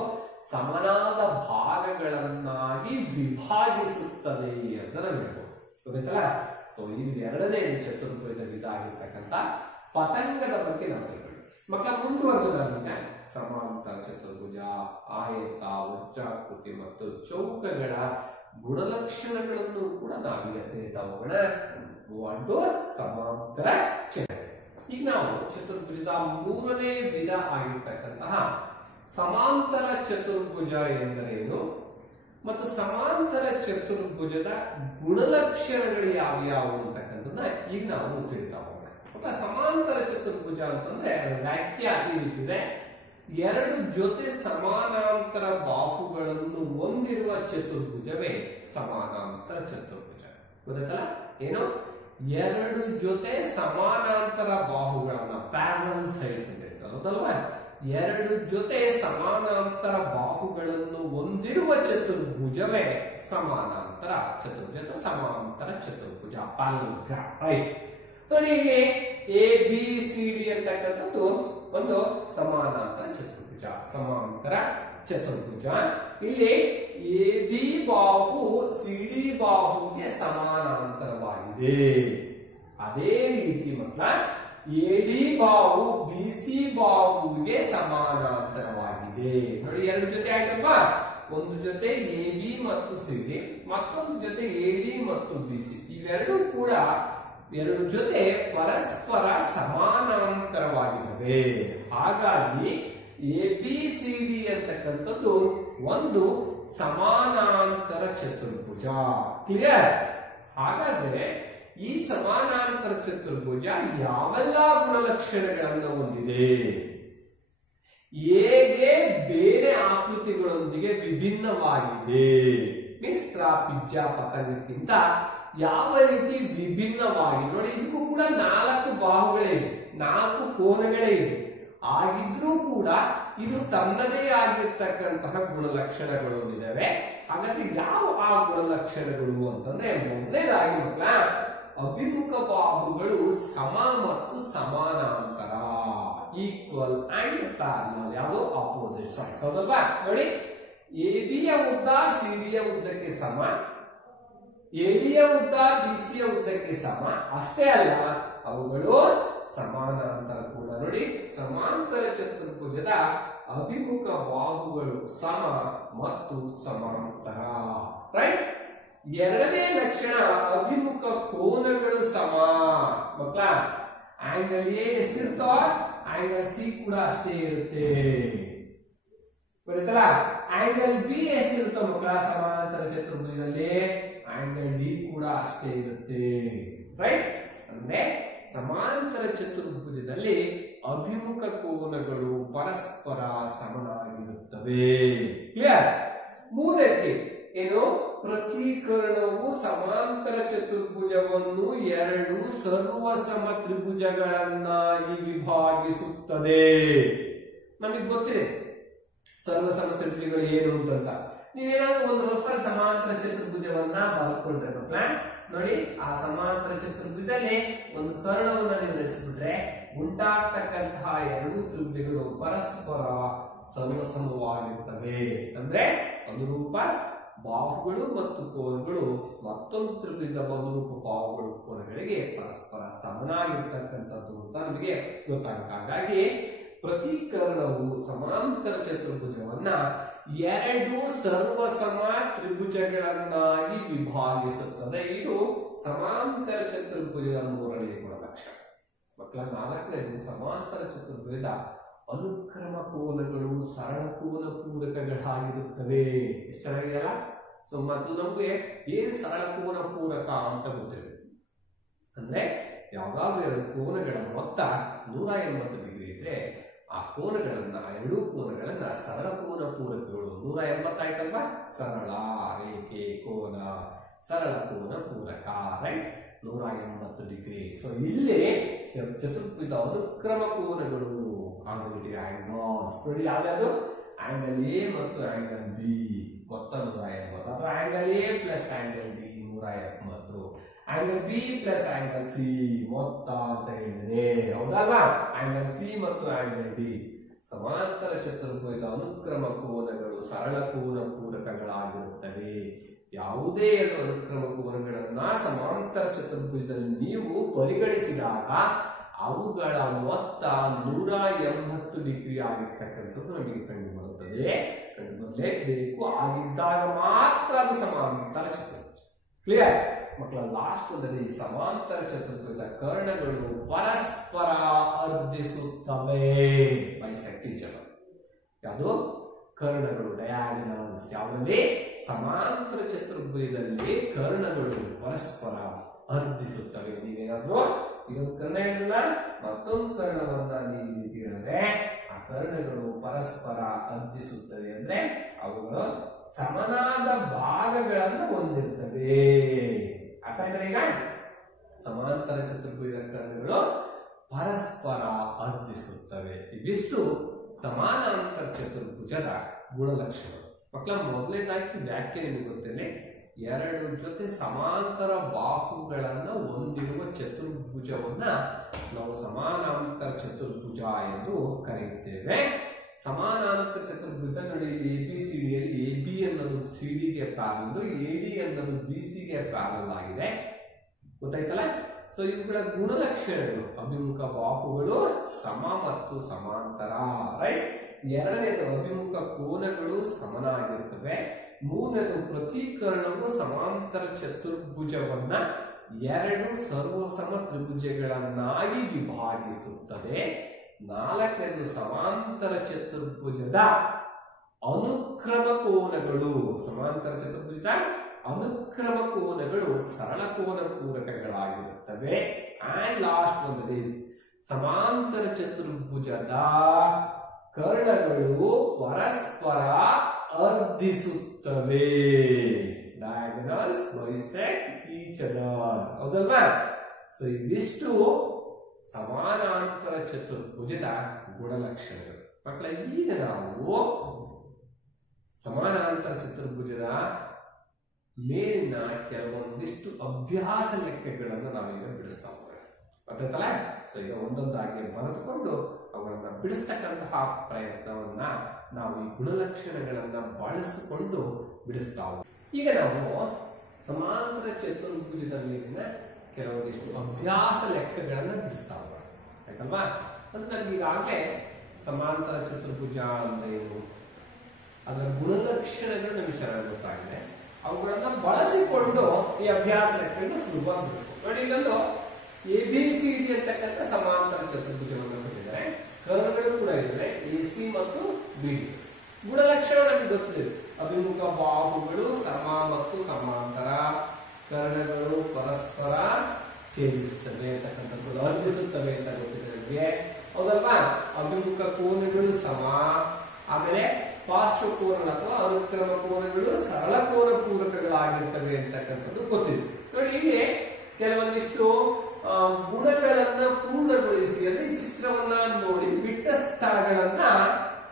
ಸಮನಾದ ಭಾಗಗಳನ್ನಾಗಿ ವಿಭಾಗಿಸುತ್ತದೆ ಅಂತ ನಾವು ಹೇಳ್ಬೋದು, ಗೊತ್ತಾಯ್ತಲ್ಲ? ಸೊ ಇದು ಎರಡನೇ ಚತುರ್ಭುಜದ ವಿಧ ಆಗಿರ್ತಕ್ಕಂಥ ಪತಂಗದ ಬಗ್ಗೆ ನಾವು ತಿಳ್ಕೊಳ್ಳಿ. ಮಕ್ಕಳ, ಮುಂದುವರೆದು ನಾವೀಗ ಸಮಾಂತರ ಚತುರ್ಭುಜ, ಆಯತ, ವಜ್ರಾಕೃತಿ ಮತ್ತು ಚೌಕಗಳ ಗುಣಲಕ್ಷಣಗಳನ್ನು ಕೂಡ ನಾವೀಗ ತಿಳಿತಾ ಹೋಗೋಣ. ಒಂದು ಸಮಾಂತರ ಚತುರ್ಭುಜ. ಈಗ ನಾವು ಚತುರ್ಭುಜದ ಮೂರನೇ ವಿಧ ಆಗಿರ್ತಕ್ಕಂತಹ ಸಮಾಂತರ ಚತುರ್ಭುಜ ಎಂದರೇನು ಮತ್ತು ಸಮಾಂತರ ಚತುರ್ಭುಜದ ಗುಣಲಕ್ಷಣಗಳು ಯಾವ್ಯಾವು ಅಂತಕ್ಕಂಥದ್ದನ್ನ ಈಗ ನಾವು ತಿಳಿತಾ ಹೋಗೋಣ. ಸಮಾಂತರ ಚತುರ್ಭುಜ ಅಂತಂದ್ರೆ ವ್ಯಾಖ್ಯೆ ಈ ರೀತಿದೆ: ಎರಡು ಜೊತೆ ಸಮಾನಾಂತರ ಬಾಹುಗಳನ್ನು ಹೊಂದಿರುವ ಚತುರ್ಭುಜವೇ ಸಮಾನಾಂತರ ಚತುರ್ಭುಜ. ಗೊತ್ತಾಯ್ತಲ್ಲ? ಏನು? ಎರಡು ಜೊತೆ ಸಮಾನಾಂತರ ಬಾಹುಗಳನ್ನ ಪ್ಯಾರಲಲ್ ಸೈಡ್ಸ್ ಅಂತ ಹೇಳ್ತಾರೆ, ಹೌದಲ್ವಾ? ಎರಡು ಜೊತೆ ಸಮಾನಾಂತರ ಬಾಹುಗಳನ್ನು ಹೊಂದಿರುವ ಚತುರ್ಭುಜವೇ ಸಮಾನಾಂತರ ಚತುರ್ಭುಜ ಅಥವಾ ಸಮಾಂತರ ಚತುರ್ಭುಜ, ಪ್ಯಾರಲೋಗ್ರಾಮ್, ರೈಟ್? ನೋಡಿ, ಇಲ್ಲಿ ABCD ಅಂತಕ್ಕಂಥದ್ದು ಒಂದು ಸಮಾನಾಂತರ ಚತುರ್ಭುಜ, ಸಮಾಂತರ ಚತುರ್ಭುಜ. ಇಲ್ಲಿ AB ಬಾಹು CD ಬಾಹುಗೆ ಸಮಾನಾಂತರವಾಗಿದೆ. ಅದೇ ರೀತಿ ಮಕ್ಕಳ AD ಬಾಹು BC ಬಾಹುಗೆ ಸಮಾನಾಂತರವಾಗಿದೆ. ನೋಡಿ, ಎರಡು ಜೊತೆ ಆಯ್ತಲ್ವಾ? ಒಂದು ಜೊತೆ AB ಮತ್ತು CD, ಮತ್ತೊಂದು ಜೊತೆ AD ಮತ್ತು BC. ಇವೆರಡೂ ಕೂಡ ಎರಡು ಜೊತೆ ಪರಸ್ಪರ ಸಮಾನಾಂತರವಾಗಿವೆ. ಹಾಗಾಗಿ ABCD ಅಂತಕ್ಕಂಥದ್ದು ಒಂದು ಸಮಾನಾಂತರ ಚತುರ್ಭುಜ. ಕ್ಲಿಯರ್? ಹಾಗಾದ್ರೆ ಈ ಸಮಾನಾಂತರ ಚತುರ್ಭುಜ ಯಾವೆಲ್ಲ ಗುಣಲಕ್ಷಣಗಳನ್ನು ಹೊಂದಿದೆ? ಹೇಗೆ ಬೇರೆ ಆಕೃತಿಗಳೊಂದಿಗೆ ವಿಭಿನ್ನವಾಗಿದೆ? ಮೀನ್ಸ್ ತ್ರಾಪಿಜ್ಯ ಪತಂಗಕ್ಕಿಂತ ಯಾವ ರೀತಿ ವಿಭಿನ್ನವಾಗಿ. ನೋಡಿ, ಇದಕ್ಕೂ ಕೂಡ 4 ಬಾಹುಗಳೇ ಇದೆ, 4 ಕೋನಗಳೇ ಇದೆ. ಆಗಿದ್ರೂ ಕೂಡ ಇದು ತನ್ನದೇ ಆಗಿರ್ತಕ್ಕಂತಹ ಗುಣಲಕ್ಷಣಗಳು ಇದಾವೆ. ಹಾಗಾದ್ರೆ ಯಾವ ಆ ಗುಣಲಕ್ಷಣಗಳು ಅಂತಂದ್ರೆ ಮೊದಲನೇದಾಗಿ ಮಕ್ಕಳ ಅಭಿಮುಖ ಬಾಹುಗಳು ಸಮ ಮತ್ತು ಸಮಾನಾಂತರ, ಈಕ್ವಲ್ ಅಂಡ್ ಪ್ಯಾರಲಲ್. ಯಾವುದು ಅಪೋಸಿಟ್ ಸೈಡ್ಸ್ ಹೌದಲ್ವಾ? ನೋಡಿ, ಎಬಿಯ ಉದ್ದ ಸಿಡಿಯ ಉದ್ದಕ್ಕೆ ಸಮ, ಎಡಿಯ ಉದ್ದ ಬಿಸಿಯ ಉದ್ದಕ್ಕೆ ಸಮ. ಅಷ್ಟೇ ಅಲ್ಲ, ಅವುಗಳು ಸಮಾನಾಂತರ ಕೂಡ. ನೋಡಿ, ಸಮಾಂತರ ಚತುರ್ಭುಜದ ಅಭಿಮುಖ ಬಾಹುಗಳು ಸಮ ಮತ್ತು ಸಮಾಂತರ. ರೈಟ್. ಎರಡನೇ ಲಕ್ಷಣ ಅಭಿಮುಖ ಕೋನಗಳು ಸಮ. ಮಕ್ಕಳ ಆಂಗಲ್ ಎ ಎಷ್ಟಿರ್ತೋ ಆಂಗಲ್ ಸಿ ಕೂಡ ಅಷ್ಟೇ ಇರುತ್ತೆ. ಗೊತ್ತಲ್ಲ? ಆಂಗಲ್ ಬಿ ಎಷ್ಟಿರುತ್ತೋ ಮಕ್ಕಳ ಸಮಾಂತರ ಚತುರ್ಭುಜದಲ್ಲಿ ಆಂಗಲ್ ಡಿ ಕೂಡ ಅಷ್ಟೇ ಇರುತ್ತೆ. ರೈಟ್. ಅಂದ್ರೆ ಸಮಾಂತರ ಚತುರ್ಭುಜದಲ್ಲಿ ಅಭಿಮುಖ ಕೋನಗಳು ಪರಸ್ಪರ ಸಮನಾಗಿರುತ್ತವೆ. ಕ್ಲಿಯರ್? ಮೂರನೇದು ಏನು? ಪ್ರತೀಕರಣವು ಸಮಾಂತರ ಚತುರ್ಭುಜವನ್ನು ಎರಡು ಸರ್ವಸಮ ತ್ರಿಭುಜಗಳನ್ನಾಗಿ ವಿಭಾಗಿಸುತ್ತದೆ. ನಮಗೆ ಗೊತ್ತಿದೆ ಸರ್ವಸಮ ತ್ರಿಭುಜಗಳು ಏನು ಅಂತ. ನೀವೇನಾದ್ರೂ ಒಂದು ರಫರ್ ಸಮಾಂತರ ಚತುರ್ಭುಜವನ್ನ ಬರ್ಕೊಂಡ್ರೆ ಮಕ್ಕಳ, ನೋಡಿ, ಆ ಸಮಾಂತರ ಚತುರ್ಭುಜದಲ್ಲಿ ಒಂದು ಕರ್ಣವನ್ನ ನೀವು ರಚಿಸಿಬಿಟ್ರೆ ಉಂಟಾಗ್ತಕ್ಕಂತಹ ಎರಡು ತ್ರಿಭುಜಗಳು ಪರಸ್ಪರ ಸರ್ವಸಮವಾಗಿರ್ತವೆ. ಅಂದ್ರೆ ಅನುರೂಪ ಬಾಹುಗಳು ಮತ್ತು ಕೋನಗಳು ಮತ್ತೊಂದು ತ್ರಿಭುಜದ ಅನುರೂಪ ಬಾಹುಗಳು ಕೋನಗಳಿಗೆ ಪರಸ್ಪರ ಸಮನಾಗಿರ್ತಕ್ಕಂಥದ್ದು ಅಂತ ನಮಗೆ ಗೊತ್ತಾಗುತ್ತೆ. ಹಾಗಾಗಿ ಪ್ರತೀಕರಣವು ಸಮಾಂತರ ಚತುರ್ಭುಜವನ್ನ ಎರಡು ಸರ್ವಸಮ ತ್ರಿಭುಜಗಳನ್ನಾಗಿ ವಿಭಾಗಿಸುತ್ತದೆ. ಇದು ಸಮಾಂತರ ಚತುರ್ಭುಜದ ಮೂರನೇ ಗುಣಲಕ್ಷಣ. ಮಕ್ಕಳ ನಾಲ್ಕನೇದು ಸಮಾಂತರ ಚತುರ್ಭುಜದ ಅನುಕ್ರಮ ಕೋನಗಳು ಸರಳ ಕೋನ ಪೂರಕಗಳಾಗಿರುತ್ತವೆ. ಎಷ್ಟು ಚೆನ್ನಾಗಿದೆಯಲ್ಲ? ಸೊ ಮತ್ತು ನಮಗೆ ಏನು ಸರಳ ಕೋನ ಪೂರಕ ಅಂತ ಗೊತ್ತಿರಬೇಕು. ಅಂದ್ರೆ ಯಾವ್ದಾದ್ರು ಎರಡು ಕೋನಗಳ ಮೊತ್ತ 180 ಡಿಗ್ರಿ ಇದ್ರೆ ಆ ಕೋನಗಳನ್ನ, ಎರಡೂ ಕೋನಗಳನ್ನ ಸರಳ ಕೋನ ಪೂರಕಗಳು. 180 ಆಯ್ತಲ್ವಾ? ಸರಳ ರೇಖೆ ಕೋನ ಸರಳ ಕೋನ ಪೂರಕ. ರೈಟ್. 180 ಡಿಗ್ರಿ. ಸೊ ಇಲ್ಲಿ ಚತುರ್ಭುಜದ ಅನುಕ್ರಮ ಕೋನಗಳು ಕಾನ್ಸರ್ವೇಟಿವ್ ಆಂಗಲ್ಸ್. ನೋಡಿ, ಯಾವ್ದು? ಆಂಗಲ್ ಎ ಮತ್ತು ಆಂಗಲ್ ಬಿ ಮೊತ್ತ 180, ಅಥವಾ angle A plus angle D 180, angle B plus angle C ಮೊತ್ತ ಅಂತ ಹೇಳಿದೆ. ಹೌದಲ್ವಾ? ಆಂಗಲ್ ಸಿ ಮತ್ತು ಆಂಗಲ್ ಡಿ ಸಮಾಂತರ ಚತುರ್ಭುಜದ ಅನುಕ್ರಮ ಕೋನಗಳು ಸರಳ ಕೋನ ಪೂರಕಗಳಾಗಿರುತ್ತವೆ. ಯಾವುದೇ ಎರಡು ಅನುಕ್ರಮ ಕೋನಗಳನ್ನ ಸಮಾಂತರ ಚತುರ್ಭುಜದಲ್ಲಿ ನೀವು ಪರಿಗಣಿಸಿದಾಗ ಅವುಗಳ ಮೊತ್ತ 180 ಡಿಗ್ರಿ ಆಗಿರ್ತಕ್ಕಂಥದ್ದು ನಮಗೆ ಕಂಡು ಬರುತ್ತದೆ. ಕಂಡು ಬರಲೇಬೇಕು. ಆಗಿದ್ದಾಗ ಮಾತ್ರ ಅದು ಸಮಾಂತರ ಚತುರ್ಭುಜ. ಕ್ಲಿಯರ್? ಮಕ್ಕಳ ಲಾಸ್ಟ್ ಒಂದಲ್ಲಿ ಸಮಾಂತರ ಚತುರ್ಭುಜದ ಕರ್ಣಗಳು ಪರಸ್ಪರ ಅರ್ಧಿಸುತ್ತವೆ. Bisect each other. ಯಾವುದು? ಕರ್ಣಗಳು ಡಯಾಗನಲ್ಸ್. ಯಾವುದಲ್ಲಿ? ಸಮಾಂತರ ಚತುರ್ಭುಜದಲ್ಲಿ ಕರ್ಣಗಳು ಪರಸ್ಪರ ಅರ್ಧಿಸುತ್ತವೆ. ನೀವೇನಾದ್ರೂ ಇದೊಂದು ಕರ್ಣ ಇರಲಿಲ್ಲ, ಮತ್ತೊಂದು ಕರ್ಣವನ್ನ ನೀವು ರೀತಿ ಹೇಳಿದ್ರೆ ಆ ಕರ್ಣಗಳು ಪರಸ್ಪರ ಅರ್ಧಿಸುತ್ತವೆ. ಅಂದ್ರೆ ಅವುಗಳು ಸಮನಾದ ಭಾಗಗಳನ್ನು ಹೊಂದಿರ್ತವೆ. ಯಾಕಂದ್ರೆ ಈಗ ಸಮಾಂತರ ಚತುರ್ಭುಜದ ಕರ್ಣಗಳು ಪರಸ್ಪರ ಅರ್ಧಿಸುತ್ತವೆ. ಇವಿಷ್ಟು ಸಮಾನಾಂತರ ಚತುರ್ಭುಜದ ಗುಣಲಕ್ಷಣಗಳು. ಮಕ್ಕಳ ಮೊದಲನೇದಾಗಿ ವ್ಯಾಖ್ಯೆ ನಿಮಗೆ ಗೊತ್ತೇನೆ. ಎರಡು ಜೊತೆ ಸಮಾಂತರ ಬಾಹುಗಳನ್ನ ಹೊಂದಿರುವ ಚತುರ್ಭುಜವನ್ನ ನಾವು ಸಮಾನಾಂತರ ಚತುರ್ಭುಜ ಎಂದು ಕರೆಯುತ್ತೇವೆ. ಸಮಾನಾಂತರ ಚತುರ್ಭುಜ ನೋಡಿ, ಎ ಬಿ ಸಿ ಡಿಯಲ್ಲಿ ಎ ಬಿ ಅನ್ನೋದು ಸಿ ಡಿಗೆ ಪ್ಯಾರಲ್, ಎ ಡಿ ಅನ್ನೋದು ಬಿ ಸಿಗೆ ಪ್ಯಾರಲ್ ಆಗಿದೆ. ಗೊತ್ತಾಯ್ತಲ್ಲ? ಸೊ ಇವುಗಳ ಗುಣಲಕ್ಷಣಗಳು ಅಭಿಮುಖ ಬಾಹುಗಳು ಸಮ ಮತ್ತು ಸಮಾಂತರ. ರೈಟ್. ಎರಡನೇದು ಅಭಿಮುಖ ಕೋನಗಳು ಸಮನಾಗಿರುತ್ತವೆ. ಮೂರನೇದು ಪ್ರತೀಕರಣವು ಸಮಾಂತರ ಚತುರ್ಭುಜವನ್ನ ಎರಡು ಸರ್ವಸಮ ತ್ರಿಭುಜಗಳನ್ನಾಗಿ ವಿಭಾಗಿಸುತ್ತದೆ. ನಾಲ್ಕನೇದು ಸಮಾಂತರ ಚತುರ್ಭುಜದ ಅನುಕ್ರಮ ಕೋನಗಳು, ಸಮಾಂತರ ಚತುರ್ಭುಜದ ಅನುಕ್ರಮ ಕೋನಗಳು ಸರಳ ಕೋನ ಪೂರಕಗಳಾಗಿರುತ್ತವೆ. ಅಂಡ್ ಲಾಸ್ಟ್ ಒಂದು ಸಮಾಂತರ ಚತುರ್ಭುಜದ ಕರ್ಣಗಳು ಪರಸ್ಪರ ಅರ್ಧಿಸುತ್ತವೆ. Diagonals bisect each other. ಹೌದಲ್ವಾ? ಸೊ ಇವಿಷ್ಟು ಸಮಾನಾಂತರ ಚತುರ್ಭುಜದ ಗುಣಲಕ್ಷಣಗಳು. ಮಕ್ಕಳ ಈಗ ನಾವು ಸಮಾನಾಂತರ ಚತುರ್ಭುಜದ ಮೇಲಿನ ಕೆಲವೊಂದಿಷ್ಟು ಅಭ್ಯಾಸ ಲೆಕ್ಕಗಳನ್ನು ನಾವೀಗ ಬಿಡಿಸ್ತಾ ಹೋಗೋಣ. ಗೊತ್ತಾಯ್ತಲ್ಲ? ಸೊ ಈಗ ಒಂದೊಂದಾಗಿ ಬರೆದುಕೊಂಡು ಅವುಗಳನ್ನ ಬಿಡಿಸ್ತಕ್ಕಂತಹ ಪ್ರಯತ್ನವನ್ನ ನಾವು ಈ ಗುಣಲಕ್ಷಣಗಳನ್ನ ಬಳಸಿಕೊಂಡು ಬಿಡಿಸ್ತಾ ಹೋಗೋಣ. ಈಗ ನಾವು ಸಮಾಂತರ ಚತುರ್ಭುಜದ ಮೇಲಿನ ಕೆಲವೊಂದಿಷ್ಟು ಅಭ್ಯಾಸ ಲೆಕ್ಕಗಳನ್ನ ಬಿಡಿಸ್ತಾ ಹೋಗೋಣ. ಆಯ್ತಲ್ವಾ? ಅಂದ್ರೆ ನಮ್ಗೆ ಈಗಾಗಲೇ ಸಮಾಂತರ ಚತುರ್ಭುಜ ಅಂದ್ರೆ ಏನು, ಅದರ ಗುಣಲಕ್ಷಣಗಳು ನಮಗೆ ಚೆನ್ನಾಗಿ ಗೊತ್ತಾಗಿದೆ. ಅವುಗಳನ್ನ ಬಳಸಿಕೊಂಡು ಈ ಅಭ್ಯಾಸ ಲೆಕ್ಕಗಳನ್ನ ಸುಲಭವಾಗಿ ಬಿಡಿಸ್ಬೇಕು. ನೋಡಿ, ಇದೊಂದು ABCD ಅಂತಕ್ಕಂಥ ಸಮಾಂತರ ಚತುರ್ಭುಜವನ್ನು ಕೊಟ್ಟಿದ್ದಾರೆ. ಕರ್ಣಗಳು ಕೂಡ ಇದ್ದಾರೆ, AC ಮತ್ತು BD. ಗುಣಲಕ್ಷಣ ನಮಗೆ ಗೊತ್ತಿದೆ. ಅಭಿಮುಖ ಬಾಹುಗಳು ಸಮ ಮತ್ತು ಸಮಾಂತರ, ಕರ್ಣಗಳು ಪರಸ್ಪರ ಛೇದಿಸುತ್ತವೆ ಅಂತಕ್ಕಂಥದ್ದು, ಅರ್ಧಿಸುತ್ತವೆ ಅಂತ ಗೊತ್ತಿದೆ ನಮಗೆ. ಹೌದಲ್ವಾ? ಅಭಿಮುಖ ಕೋನಗಳು ಸಮ, ಆಮೇಲೆ ಪಾರ್ಶ್ವ ಕೋನ ಅಥವಾ ಅನುಕ್ರಮ ಕೋನಗಳು ಸರಳ ಕೋನ ಪೂರಕಗಳಾಗಿರ್ತವೆ ಅಂತಕ್ಕಂಥದ್ದು ಗೊತ್ತಿದೆ. ನೋಡಿ, ಇಲ್ಲಿ ಕೆಲವೊಂದಿಷ್ಟು ಗುಣಗಳನ್ನ ಪೂರ್ಣಗೊಳಿಸಿ ಅಂದ್ರೆ ಈ ಚಿತ್ರವನ್ನ ನೋಡಿ ಬಿಟ್ಟ ಸ್ಥಳಗಳನ್ನ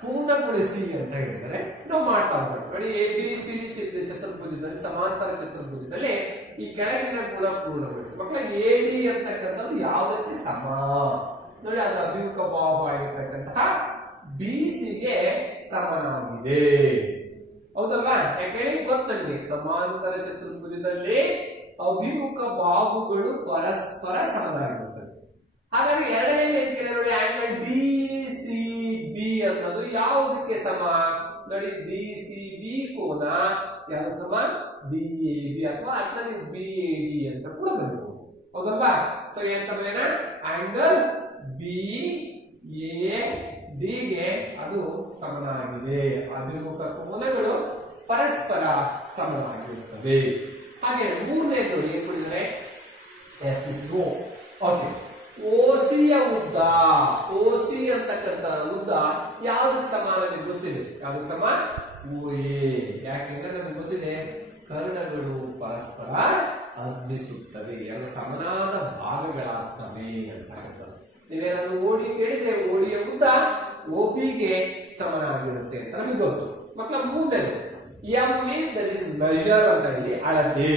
ಪೂರ್ಣಗೊಳಿಸಿ ಅಂತ ಹೇಳಿದರೆ ನಾವು ಮಾಡ್ತಾ ಹೋಗ್ಬೇಕು. ನೋಡಿ, ABCD ಚತುರ್ಭುಜದಲ್ಲಿ, ಸಮಾಂತರ ಚತುರ್ಭುಜದಲ್ಲಿ ಈ ಕೆಳಗಿನ ಗುಣ ಪೂರ್ಣಗೊಳಿಸಿ. ಮಕ್ಕಳ AD ಅಂತಕ್ಕಂಥದ್ದು ಯಾವುದಕ್ಕೆ ಸಮ? ನೋಡಿ, ಅದು ಅಭಿಮುಖ ಬಾಹು ಆಗಿರ್ತಕ್ಕಂತಹ BCಗೆ ಸಮನಾಗಿದೆ. ಹೌದಲ್ವಾ? ಯಾಕೆ ಗೊತ್ತು ನಮಗೆ, ಸಮಾಂತರ ಚತುರ್ಭುಜದಲ್ಲಿ ಅಭಿಮುಖ ಬಾಹುಗಳು ಪರಸ್ಪರ ಸಮನಾಗಿರುತ್ತವೆ. ಹಾಗಾಗಿ ಎರಡನೇದು ಏನ್ ಕೇಳಿ ನೋಡಿ, ಆಂಗಲ್ DCB ಅನ್ನೋದು ಯಾವುದಕ್ಕೆ ಸಮ? ನೋಡಿ, DCB ಕೋನ ಯಾವುದು ಸಮ? DAB ಅಥವಾ ಅರ್ಥದಲ್ಲಿ BAD ಅಂತ ಕೂಡ ಬರಬಹುದು. ಹೌದಲ್ವಾ? ಸೊ ಎಂತ ಬೇಡ, ಆಂಗಲ್ BAD ಗೆ ಅದು ಸಮನಾಗಿದೆ. ಅಭಿಮುಖ ಕೋನಗಳು ಪರಸ್ಪರ ಸಮನಾಗಿರುತ್ತವೆ. ಹಾಗೆ ಮೂರನೇದು ಏನ್ ಕೊಡಿದರೆ, OC ಯ ಉದ್ದ, OC ಅಂತಕ್ಕಂಥ ಉದ್ದ ಯಾವ್ದಕ್ಕೆ ಸಮ ನಮಗೆ ಗೊತ್ತಿದೆ. ಯಾವ್ದಕ್ಕೆ ಸಮ? OA. ಯಾಕೆಂದ್ರೆ ನಮಗೆ ಗೊತ್ತಿದೆ, ಕರ್ಣಗಳು ಪರಸ್ಪರ ಅರ್ಧಿಸುತ್ತವೆ, ಎರಡು ಸಮನಾದ ಭಾಗಗಳಾಗ್ತವೆ ಅಂತ ಹೇಳ್ತಾರೆ. ನೀವೇನಾದ್ರು OD ಕೇಳಿದ್ರೆ OD ಯ ಉದ್ದ OP ಗೆ ಸಮನಾಗಿರುತ್ತೆ ಅಂತ ನಮಗೆ ಗೊತ್ತು. ಮಕ್ಕಳ ಮೂರನೇದು M means that is measure ಅಂತ ಇಲ್ಲಿ ಅಳತೆ.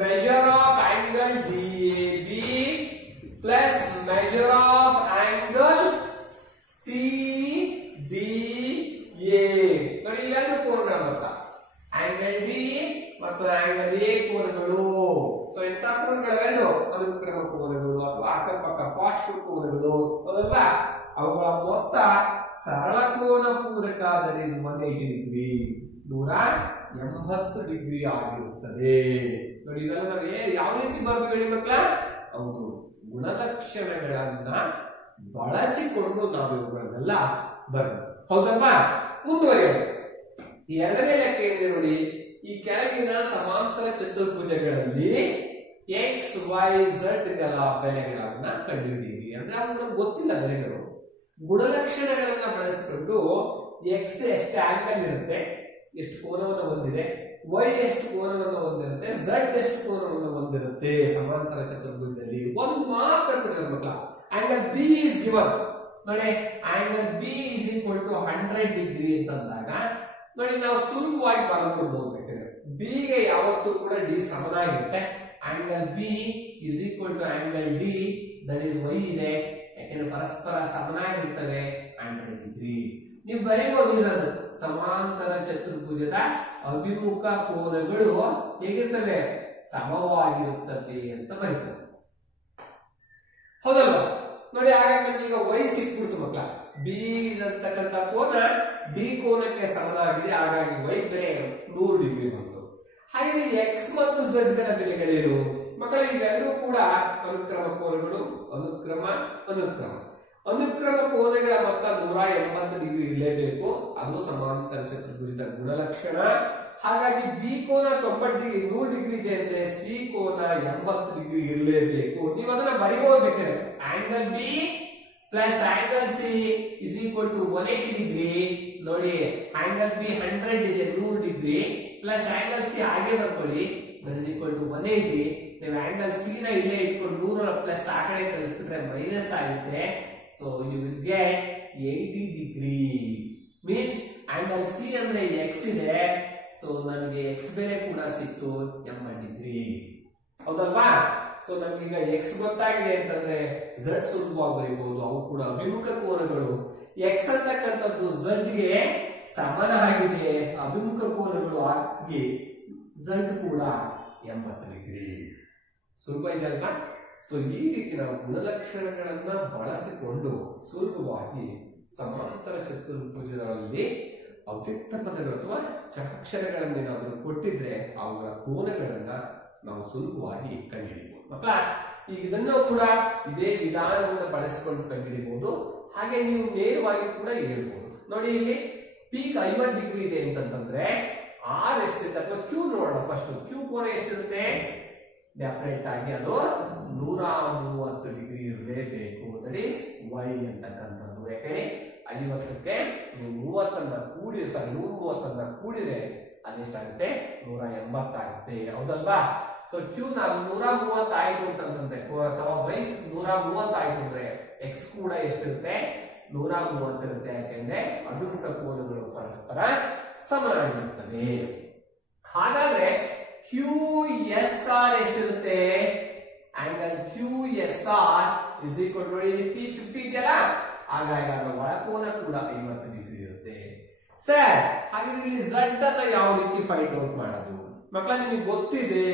Measure of angle DAB plus measure of angle CDA. ನೋಡಿ, ಇವೆರಡು ಕೋನಗಳು ಬರ್ತಾ, ಆಂಗಲ್ D ಮತ್ತು ಆಂಗಲ್ A ಕೋನಗಳು. ಸೊ ಎಂತ ಕೋನಗಳೆರಡು? ಅನುಕ್ರಮ ಕೋನಗಳು ಅಥವಾ ಅಕ್ಕಪಕ್ಕ ಪಾರ್ಶ್ವ ಕೋನಗಳು. ಹೌದಲ್ವಾ? ಅವುಗಳ ಮೊತ್ತ ಸರಳ ಕೋನ ಪೂರಕ, ದಟ್ ಇಸ್ 180 ಡಿಗ್ರಿ, 180 ಡಿಗ್ರಿ ಆಗಿರುತ್ತದೆ. ನೋಡಿ, ಇದೆಲ್ಲ ನಾವು ಯಾವ ರೀತಿ ಬರೆದು ಹೇಳಿ ಮಕ್ಕಳ? ಹೌದು, ಗುಣಲಕ್ಷಣಗಳನ್ನ ಬಳಸಿಕೊಂಡು ನಾವು ಇವುಗಳನ್ನೆಲ್ಲ ಬರೆದು. ಹೌದಲ್ವಾ? ಮುಂದುವರಿಯೋದು. ಎರಡನೇ ಲೆಕ್ಕ ಏನಿದೆ ನೋಡಿ, ಈ ಕೆಳಗಿನ ಸಮಾಂತರ ಚತುರ್ಭುಜಗಳಲ್ಲಿ XYZ ಗಳ ಬೆಲೆಗಳನ್ನ ಕಂಡುಹಿಡಿಯಿರಿ. ಅಂದ್ರೆ ಅವುಗಳಿಗೆ ಗೊತ್ತಿಲ್ಲ ಬೆಲೆಗಳು. ಗುಣಲಕ್ಷಣಗಳನ್ನ ಬಳಸಿಕೊಂಡು X ಎಷ್ಟು ಆಂಗಲ್ ಇರುತ್ತೆ, ಎಷ್ಟು ಕೋನವನ್ನು ಹೊಂದಿದೆ, Y ಎಷ್ಟು ಕೋನವನ್ನು ಹೊಂದಿರುತ್ತೆ, Z ಎಷ್ಟು ಕೋನವನ್ನು ಹೊಂದಿರುತ್ತೆ ಸಮಾಂತರ ಚತುರ್ಭುಜದಲ್ಲಿ. ಒಂದು ಮಾತ್ರ ಕೊಟ್ಟಿದ್ದಾರೆ ಮಕ್ಕಳ, ಆಂಗಲ್ B is given. ನೋಡಿ, angle B is equal to 100 degree ಅಂತಂದಾಗ ನೋಡಿ, ನಾವು ಸುಲಭವಾಗಿ ಬರೆದುಕೊಂಡು ಬೇಕಾದ್ರೆ B ಗೆ ಯಾವತ್ತೂ ಕೂಡ D ಸಮನಾಗಿರುತ್ತೆ. Angle B is equal to angle D, that is Y ಇದೆ. ಯಾಕೆಂದ್ರೆ ಪರಸ್ಪರ ಸಮನಾಗಿರ್ತವೆ 100 ಡಿಗ್ರಿ. ನೀವು ಬರೆಯಬಹುದು ಇದನ್ನು, ಸಮಾಂತರ ಚತುರ್ಭುಜದ ಅಭಿಮುಖ ಕೋನಗಳು ಹೇಗಿರ್ತವೆ? ಸಮವಾಗಿರುತ್ತದೆ ಅಂತ ಬರೀತಾರೆ. ಹೌದಲ್ವಾ? ನೋಡಿ, ಹಾಗಾಗಿ ನಮ್ಗೆ ಈಗ Y ಸಿಕ್ಬಿಡ್ತು ಮಕ್ಕಳ. B ಅಂತಕ್ಕಂಥ ಕೋನ D ಕೋನಕ್ಕೆ ಸಮನಾಗಿದೆ, ಹಾಗಾಗಿ Y ಬೆಲೆ 100 ಡಿಗ್ರಿ ಬಂತು. ಹಾಗೆ X ಮತ್ತು Z ಗಳ ಬೆಲೆಗಳೇನು ಮಕ್ಕಳ? ಇವೆರಡೂ ಕೂಡ ಅನುಕ್ರಮ ಕೋನಗಳು. ಅನುಕ್ರಮ ಅನುಕ್ರಮ ಕೋನಗಳ ಮೊತ್ತ 180 ಡಿಗ್ರಿ ಇರಲೇಬೇಕು. ಅದು ಸಮಾಂತರ ಚತುರ್ಭುಜದ ಗುಣಲಕ್ಷಣ. ಹಾಗಾಗಿ B ಕೋನ 90 ಡಿಗ್ರಿ 100 ಡಿಗ್ರಿ ಇದೆ ಅಂದ್ರೆ C ಕೋನ 80 ಡಿಗ್ರಿ ಇರಲೇಬೇಕು. ನೀವು ಅದನ್ನ ಬರಿಬಹುದು. Angle B plus angle C is equal to 180 degree. ನೋಡಿ, ಆಂಗಲ್ B 100 ಇದೆ, 100 ಡಿಗ್ರಿ, ಪ್ಲಸ್ ಆಂಗಲ್ C ಹಾಗೆ ಬರ್ಕೊಳ್ಳಿ, that is equal to 180. ನೀವು ಆಂಗಲ್ C ನ ಇಲ್ಲೇ ಇಟ್ಕೊಂಡು 100 ಪ್ಲಸ್ ಆ ಕಡೆ ಕಳಿಸ್ಬಿಟ್ರೆ ಮೈನಸ್ ಆಗುತ್ತೆ. So you will get 80 degree. Means angle C ಅಂದ್ರೆ ಎಕ್ಸ್ ಇದೆ, ಸೊ ನನಗೆ ಎಕ್ಸ್ ಬೆಲೆ ಕೂಡ ಸಿಕ್ತು 80 ಡಿಗ್ರಿ. ಹೌದಲ್ವಾ? ಸೊ ನಮ್ಗೀಗ ಎಕ್ಸ್ ಗೊತ್ತಾಗಿದೆ ಅಂತಂದ್ರೆ ಝಡ್ ಸುಲಭವಾಗಿ ಬರೀಬಹುದು. ಅವು ಕೂಡ ಅಭಿಮುಖ ಕೋನಗಳು. ಎಕ್ಸ್ ಅಂತಕ್ಕಂಥದ್ದು ಝಡ್ಗೆ ಸಮನಾಗಿದೆ, ಅಭಿಮುಖ ಕೋನಗಳು ಆಗಿ ಝಡ್ ಕೂಡ 80 ಡಿಗ್ರಿ. ಸುಲಭ ಇದೆ ಅಲ್ವಾ? ಸೊ ಈ ರೀತಿ ನಾವು ಗುಣಲಕ್ಷಣಗಳನ್ನ ಬಳಸಿಕೊಂಡು ಸುಲಭವಾಗಿ ಸಮಾಂತರ ಚತುರ್ಭುಜಗಳಲ್ಲಿ ಅವ್ಯಕ್ತ ಪದಗಳು ಅಥವಾ ಚರಾಕ್ಷರಗಳನ್ನೇನಾದರೂ ಕೊಟ್ಟಿದ್ರೆ ಅವುಗಳ ಕೋನಗಳನ್ನ ನಾವು ಸುಲಭವಾಗಿ ಕಂಡುಹಿಡಿಯಬಹುದು. ಮಕ್ಕಳ, ಈಗ ಇದನ್ನು ಕೂಡ ಇದೇ ವಿಧಾನವನ್ನು ಬಳಸಿಕೊಂಡು ಕಂಡುಹಿಡಿಯಬಹುದು. ಹಾಗೆ ನೀವು ನೇರವಾಗಿ ಕೂಡ ಹೇಳ್ಬಹುದು. ನೋಡಿ, ಇಲ್ಲಿ ಪೀಕ್ 50 ಡಿಗ್ರಿ ಇದೆ ಅಂತಂದ್ರೆ ಆರ್ ಎಷ್ಟಿರುತ್ತೆ ಅಥವಾ ಕ್ಯೂ ನೋಡೋಣ. ಫಸ್ಟ್ ಕ್ಯೂ ಕೋನ ಎಷ್ಟಿರುತ್ತೆ? ಡೆಫಿನೆಟ್ ಆಗಿ ಅದು 130 ಡಿಗ್ರಿ ಇರಲೇಬೇಕು. ದಟ್ ಈಸ್ ವೈ ಅಂತಕ್ಕಂಥದ್ದು. ಯಾಕಂದ್ರೆ 50ಕ್ಕೆ 130 ಕೂಡಿದ್ರೆ ಅದೆಷ್ಟಾಗುತ್ತೆ? 180 ಆಗುತ್ತೆ. ಹೌದಲ್ವಾ? ಸೊ ಕ್ಯೂ 130 ಆಯ್ತು ಅಂತಂದ್ರೆ ಅಥವಾ ವೈ 130 ಆಯ್ತು ಅಂದ್ರೆ ಎಕ್ಸ್ ಕೂಡ ಎಷ್ಟಿರುತ್ತೆ? 130 ಇರುತ್ತೆ. ಯಾಕೆಂದ್ರೆ ಅಭಿಮುಖ ಕೋನಗಳು ಪರಸ್ಪರ ಸಮನಾಗಿರ್ತವೆ. ಹಾಗಾದ್ರೆ ಕ್ಯೂ ಎಸ್ ಆರ್ ಎಷ್ಟಿರುತ್ತೆ? Angle Q S R is equal to ನೋಡಿ ಪಿ 50 ಇದೆಯಲ್ಲ, ಹಾಗಾಗಿ ಅದರ ಒಳಕೋನ ಕೂಡ 50 ಡಿಗ್ರಿ ಇರುತ್ತೆ. ಸರ್, ಹಾಗಾದ್ರೆ ಇಲ್ಲಿ ಝಡ್ ಅನ್ನ ಯಾವ ರೀತಿ ಫೈಂಡ್ ಔಟ್ ಮಾಡೋದು? ಮಕ್ಕಳ, ನಿಮಗೆ ಗೊತ್ತಿದೆ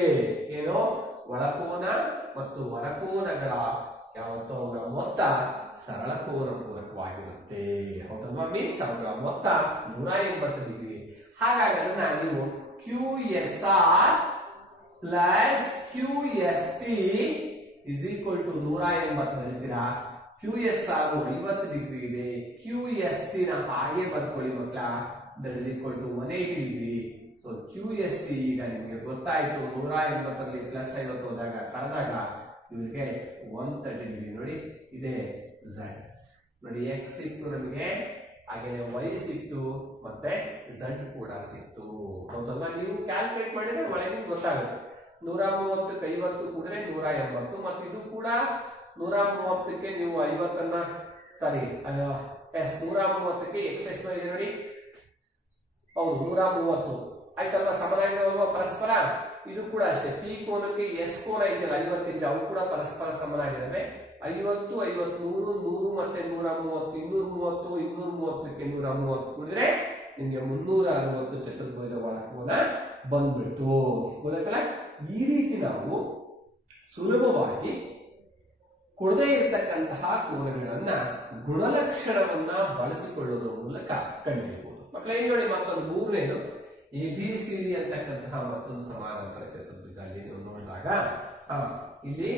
ಏನೋ, ಒಳಕೋನ ಮತ್ತು ಹೊರಕೋನಗಳ ಯಾವತ್ತೋ ಅವರ ಮೊತ್ತ ಸರಳ ಕೋನ ಪೂರಕವಾಗಿರುತ್ತೆ. ಹೌದಲ್ವಾ? ಮೀನ್ಸ್ ಅವರ ಮೊತ್ತ 180 ಡಿಗ್ರಿ. ಹಾಗಾಗಿ ಅದನ್ನ ನೀವು Q S R plus Q S T is equal to 180 ಬರೀತೀರಾ. ಕ್ಯೂ ಎಸ್ ಆರ್ 50 ಡಿಗ್ರಿ ಇದೆ, ಕ್ಯೂ ಎಸ್ ಟಿ ನ ಹಾಗೆ ಬರ್ಕೊಳ್ಳಿ ಮಕ್ಕಳ. That is equal to 180 degree. So Q S T ಈಗ ನಿಮಗೆ ಗೊತ್ತಾಯ್ತು. 180ರಲ್ಲಿ ಪ್ಲಸ್ 50 ಹೋದಾಗ ಕಳೆದಾಗ ಇವರಿಗೆ 130 ಡಿಗ್ರಿ. ನೋಡಿ, ಇದೆ ಝಡ್. ನೋಡಿ, ಎಕ್ಸ್ ಸಿಕ್ತು ನಮಗೆ, ಹಾಗೆ ವೈ ಸಿಕ್ತು, ಮತ್ತೆ ಝಡ್ ಕೂಡ ಸಿಕ್ತು. ಹೌದಲ್ವಾ? ನೀವು ಕ್ಯಾಲ್ಕುಲೇಟ್ ಮಾಡಿದ್ರೆ ಒಳಗೆ ಗೊತ್ತಾಗುತ್ತೆ. 130ಕ್ಕೆ 50 ಕೂಡಿದ್ರೆ 180, ಮತ್ತೆ ಇದು ಕೂಡ 130ಕ್ಕೆ ನೀವು 50 ಸಾರಿ 130ಕ್ಕೆ ಎಕ್ಸ್ ಎಷ್ಟು ಇದೆ ನೋಡಿ. ಹೌದು, 130 ಆಯ್ತಲ್ವಾ? ಸಮನಾಗಿರುವ ಪರಸ್ಪರ. ಇದು ಕೂಡ ಅಷ್ಟೇ, ಪಿ ಕೋನಕ್ಕೆ ಎಸ್ ಕೋನ ಇದೆಯಲ್ಲ 50 ಇದ್ರೆ ಅವು ಕೂಡ ಪರಸ್ಪರ ಸಮನಾಗಿದ್ದಾವೆ. 50, 50, 100 ಮತ್ತೆ 130, 230, 230ಕ್ಕೆ 130 ಕೂಡಿದ್ರೆ ನಿಮ್ಗೆ 360 ಚತುರ್ಭುಜದ ಒಳಕೋನ ಬಂದ್ಬಿಡ್ತು. ಗೊತ್ತಾಯ್ತಲ್ಲ? ಈ ರೀತಿ ನಾವು ಸುಲಭವಾಗಿ ಕೊಡದೇ ಇರತಕ್ಕಂತಹ ಕೋನಗಳನ್ನ ಗುಣಲಕ್ಷಣವನ್ನ ಬಳಸಿಕೊಳ್ಳೋದ್ರ ಮೂಲಕ ಕಂಡುಹಿಡಿಯಬಹುದು. ಮಕ್ಕಳೇ, ನೋಡಿ ಮತ್ತೊಂದು ಮೂರನೇದು ABCD ಅಂತಕ್ಕಂತಹ ಮತ್ತೊಂದು ಸಮಾನಾಂತರ ಚತುರ್ಭುಜ. ಅಲ್ಲಿ ನೀವು ನೋಡಿದಾಗ ಇಲ್ಲಿ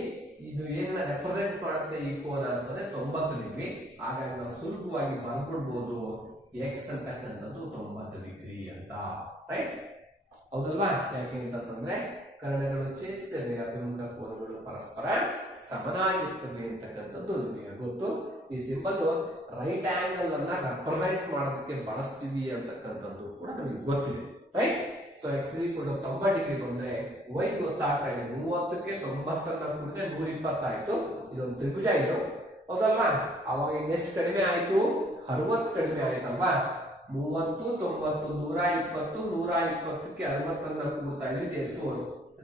ಇದು ಏನನ್ನ ರೆಪ್ರೆಸೆಂಟ್ ಮಾಡುತ್ತೆ ಈ ಕೋನ ಅಂತಂದ್ರೆ 90 ಡಿಗ್ರಿ. ಹಾಗಾಗಿ ನಾವು ಸುಲಭವಾಗಿ ಬರ್ಬಿಡ್ಬೋದು ಎಕ್ಸ್ ಅಂತಕ್ಕಂಥದ್ದು 90 ಡಿಗ್ರಿ ಅಂತ. ರೈಟ್? ಹೌದಲ್ವಾ? ಯಾಕೆ ಅಂತಂದ್ರೆ ಕರ್ಣಗಳು ಛೇದಿಸಿದರೆ ಅಭಿಮುಖ ಕೋನಗಳು ಪರಸ್ಪರ ಸಮನಾಗಿರ್ತವೆ ಅಂತಕ್ಕಂಥದ್ದು ನಿಮಗೆ ಗೊತ್ತು. ಈ ಸಿಂಬಲ್ ರೈಟ್ ಆಂಗಲ್ ಅನ್ನ ರೆಪ್ರೆಸೆಂಟ್ ಮಾಡೋದಕ್ಕೆ ಬಳಸ್ತೀವಿ ಅಂತಕ್ಕಂಥದ್ದು ಕೂಡ ನಮಗೆ ಗೊತ್ತಿದೆ. Right? So X equal 90 degree ಬಂದ್ರೆ ವೈ ಗೊತ್ತಾಗ್ತಾ ಇದೆ. 30ಕ್ಕೆ 90 ಕೂಡಿದ್ರೆ 120 ಆಯ್ತು. ಇದೊಂದು ತ್ರಿಭುಜ ಇದು. ಹೌದಲ್ವಾ? ಅವಾಗ ಇನ್ನೆಷ್ಟು ಕಡಿಮೆ ಆಯ್ತು? 60 ಕಡಿಮೆ ಆಯ್ತಲ್ವಾ? 30, 90, 120, 120ಕ್ಕೆ 60 ಕೂಡ್ತಾ ಇದೆ.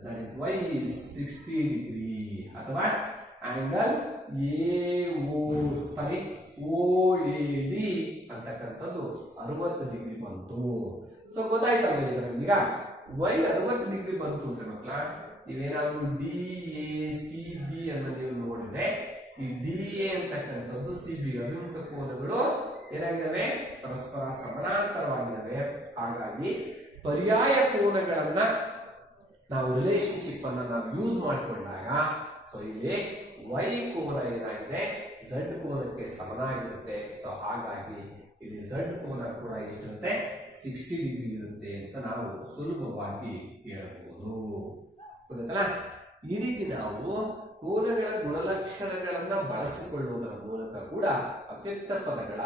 That is y is 60 degree. ಅಥವಾ ಆಂಗಲ್ OAD ಅಂತಕ್ಕಂಥದ್ದು 60 ಡಿಗ್ರಿ ಬಂತು. ಸೊ ಗೊತ್ತಾಯ್ತಲ್ಲ ಈಗ ನಮಗೀಗ y 60 ಡಿಗ್ರಿ ಬಂತು ಅಂದ್ರೆ ಮಕ್ಕಳ, ನೀವೇನಾದ್ರೂ DACB ಅನ್ನು ನೀವು ನೋಡಿದ್ರೆ ಈ DA ಅಂತಕ್ಕಂಥದ್ದು CB ಅಭಿಮುಖ ಕೋನಗಳು ಏನಾಗಿದ್ದಾವೆ? ಪರಸ್ಪರ ಸಮಾನಾಂತರವಾಗಿದ್ದಾವೆ. ಹಾಗಾಗಿ ಪರ್ಯಾಯ ಕೋನಗಳನ್ನ ನಾವು ರಿಲೇಶನ್ಶಿಪ್ ಅನ್ನ ನಾವು ಯೂಸ್ ಮಾಡಿಕೊಂಡಾಗ ಸೊ ಇಲ್ಲಿ y ಕೋನ ಏನಾಗಿದೆ? z ಕೋನಕ್ಕೆ ಸಮನಾಗಿರುತ್ತೆ. ಸೊ ಹಾಗಾಗಿ ಇಲ್ಲಿ z ಕೋನ ಕೂಡ ಎಷ್ಟಿರುತ್ತೆ? 60 ಡಿಗ್ರಿ ಇರುತ್ತೆ ಅಂತ ನಾವು ಸುಲಭವಾಗಿ ಹೇಳಬಹುದು. ಗೊತ್ತಲ್ಲ? ಈ ರೀತಿ ನಾವು ಕೋನಗಳ ಗುಣಲಕ್ಷಣಗಳನ್ನ ಬಳಸಿಕೊಳ್ಳುವುದರ ಮೂಲಕ ಕೂಡ ಅವ್ಯಕ್ತ ಪದಗಳ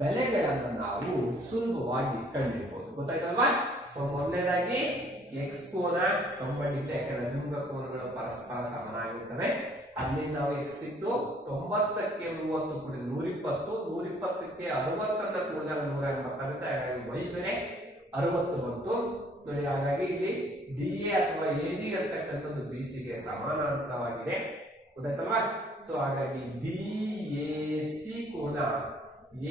ಬೆಲೆಗಳನ್ನ ನಾವು ಸುಲಭವಾಗಿ ಕಂಡುಹಿಡಿಯಬಹುದು. ಗೊತ್ತಾಯ್ತಲ್ವಾ? ಸೊ ಮೊದಲನೇದಾಗಿ ಎಕ್ಸ್ ಕೋನ 90 ಡಿಗ್ರಿ, ಯಾಕಂದ್ರೆ ಅಭಿಮುಖ ಕೋನಗಳು ಪರಸ್ಪರ ಸಮನಾಗಿರ್ತವೆ. ಅಲ್ಲಿ ನಾವು x ಇದ್ದು 90ಕ್ಕೆ 30 ಕೂಡಿ 120, 120ಕ್ಕೆ 60 ಕೂಡಿದಾಗ 180 ಆಗುತ್ತೆ. ಹಾಗಾಗಿ y ಬೆಲೆ 60 ಬಂತು ನೋಡಿ. ಹಾಗಾಗಿ ಇಲ್ಲಿ DA ಅಥವಾ AD ಅಂತಕ್ಕಂಥದ್ದು BC ಗೆ ಸಮಾನಾಂತರವಾಗಿದೆ, ಗೊತ್ತಾಯ್ತಲ್ವಾ? ಸೊ ಹಾಗಾಗಿ DAC ಕೋನ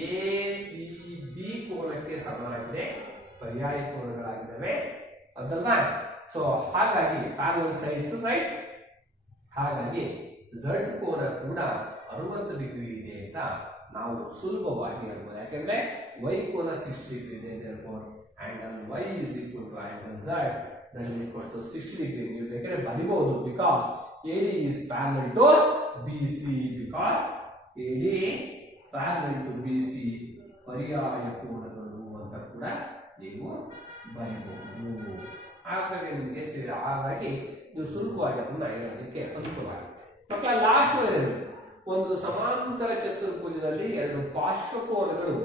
ACB ಕೋನಕ್ಕೆ ಸಮನಾಗಿದೆ, ಪರ್ಯಾಯ ಕೋನಗಳಾಗಿದ್ದಾವೆ, ಅದಲ್ವಾ? ಸೊ ಹಾಗಾಗಿ ಪ್ಯಾರಲಲ್ ಸೈಡ್ಸ್ ರೈಟ್. ಹಾಗಾಗಿ Z ಕೋನ ಕೂಡ 60 ಡಿಗ್ರಿ ಇದೆ ಅಂತ ನಾವು ಸುಲಭವಾಗಿ ಹೇಳ್ಬೋದು. ಯಾಕಂದ್ರೆ Y ಕೋನ 60 ಡಿಗ್ರಿ ಇದೆ, therefore angle Y is equal to angle Z that is equal to 60 degree. ನೀವು ಬೇಕಾದ್ರೆ ಬರಿಬಹುದು because AD is parallel to BC, because AD parallel to BC ಪರ್ಯಾಯ ಕೋನಗಳು ಅಂತ ಕೂಡ ನೀವು ಬರಿಬಹುದು. ಹಾಗಾಗಿ ನಿಮಗೆ ಹಾಗಾಗಿ ನೀವು ಸುಲಭವಾಗಿ ಅದನ್ನ ಹೇಳೋದಕ್ಕೆ ಅನುಕೂಲವಾಗುತ್ತೆ. ಮಕ್ಕಳ ಲಾಸ್ಟ್ ಒಂದು ಸಮಾಂತರ ಚತುರ್ಭುಜದಲ್ಲಿ ಎರಡು ಪಾರ್ಶ್ವಕೋನಗಳು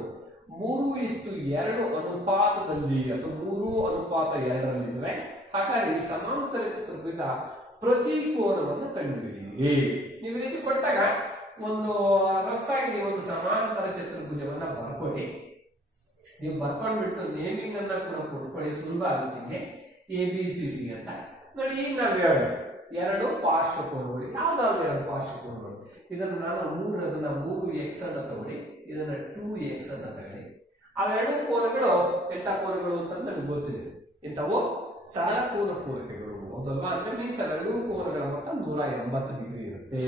3:2 ಅನುಪಾತದಲ್ಲಿ ಅಥವಾ 3:2 ಹಾಗಾಗಿ ಈ ಸಮಾಂತರ ಚತುರ್ಭುಜ ಪ್ರತಿ ಕೋನವನ್ನು ಕಂಡುಹಿಡಿಯಿರಿ. ನೀವು ರೀತಿ ಕೊಟ್ಟಾಗ ಒಂದು ರಫ್ ಆಗಿ ಒಂದು ಸಮಾಂತರ ಚತುರ್ಭುಜವನ್ನ ಬರ್ಕೊಳ್ಳಿ. ನೀವು ಬರ್ಕೊಂಡ್ಬಿಟ್ಟು ನೇಮಿಂಗ್ ಅನ್ನ ಕೂಡ ಕೊಟ್ಕೊಳ್ಳಿ, ಸುಲಭ ಆಗುತ್ತೆ. ABCD ಅಂತ ನೋಡಿ. ಈಗ ನಾವು ಎರಡು ಪಾರ್ಶ್ವಕೋನಗಳು, ಯಾವ್ದಾದ್ರು ಎರಡು ಪಾರ್ಶ್ವಕೋನಗಳು, ಇದನ್ನು ನಾನು 3x ಅಂತ ತಗೊಳ್ಳಿ, ಇದನ್ನ 2x ಅಂತ ತಗೊಳ್ಳಿ. ಅವೆರಡು ಕೋನಗಳು ಎಂತ ಕೋನಗಳು ಅಂತ ನನಗೆ ಗೊತ್ತಿದೆ, ಇಂಥವು ಸರಳ ಕೋನ ಪೂರಕಗಳು, ಹೌದಲ್ವಾ? ಅಂದ್ರೆ ಮೀನ್ಸ್ ಎರಡು ಕೋನಗಳ ಮೊತ್ತ 180 ಡಿಗ್ರಿ ಇರುತ್ತೆ.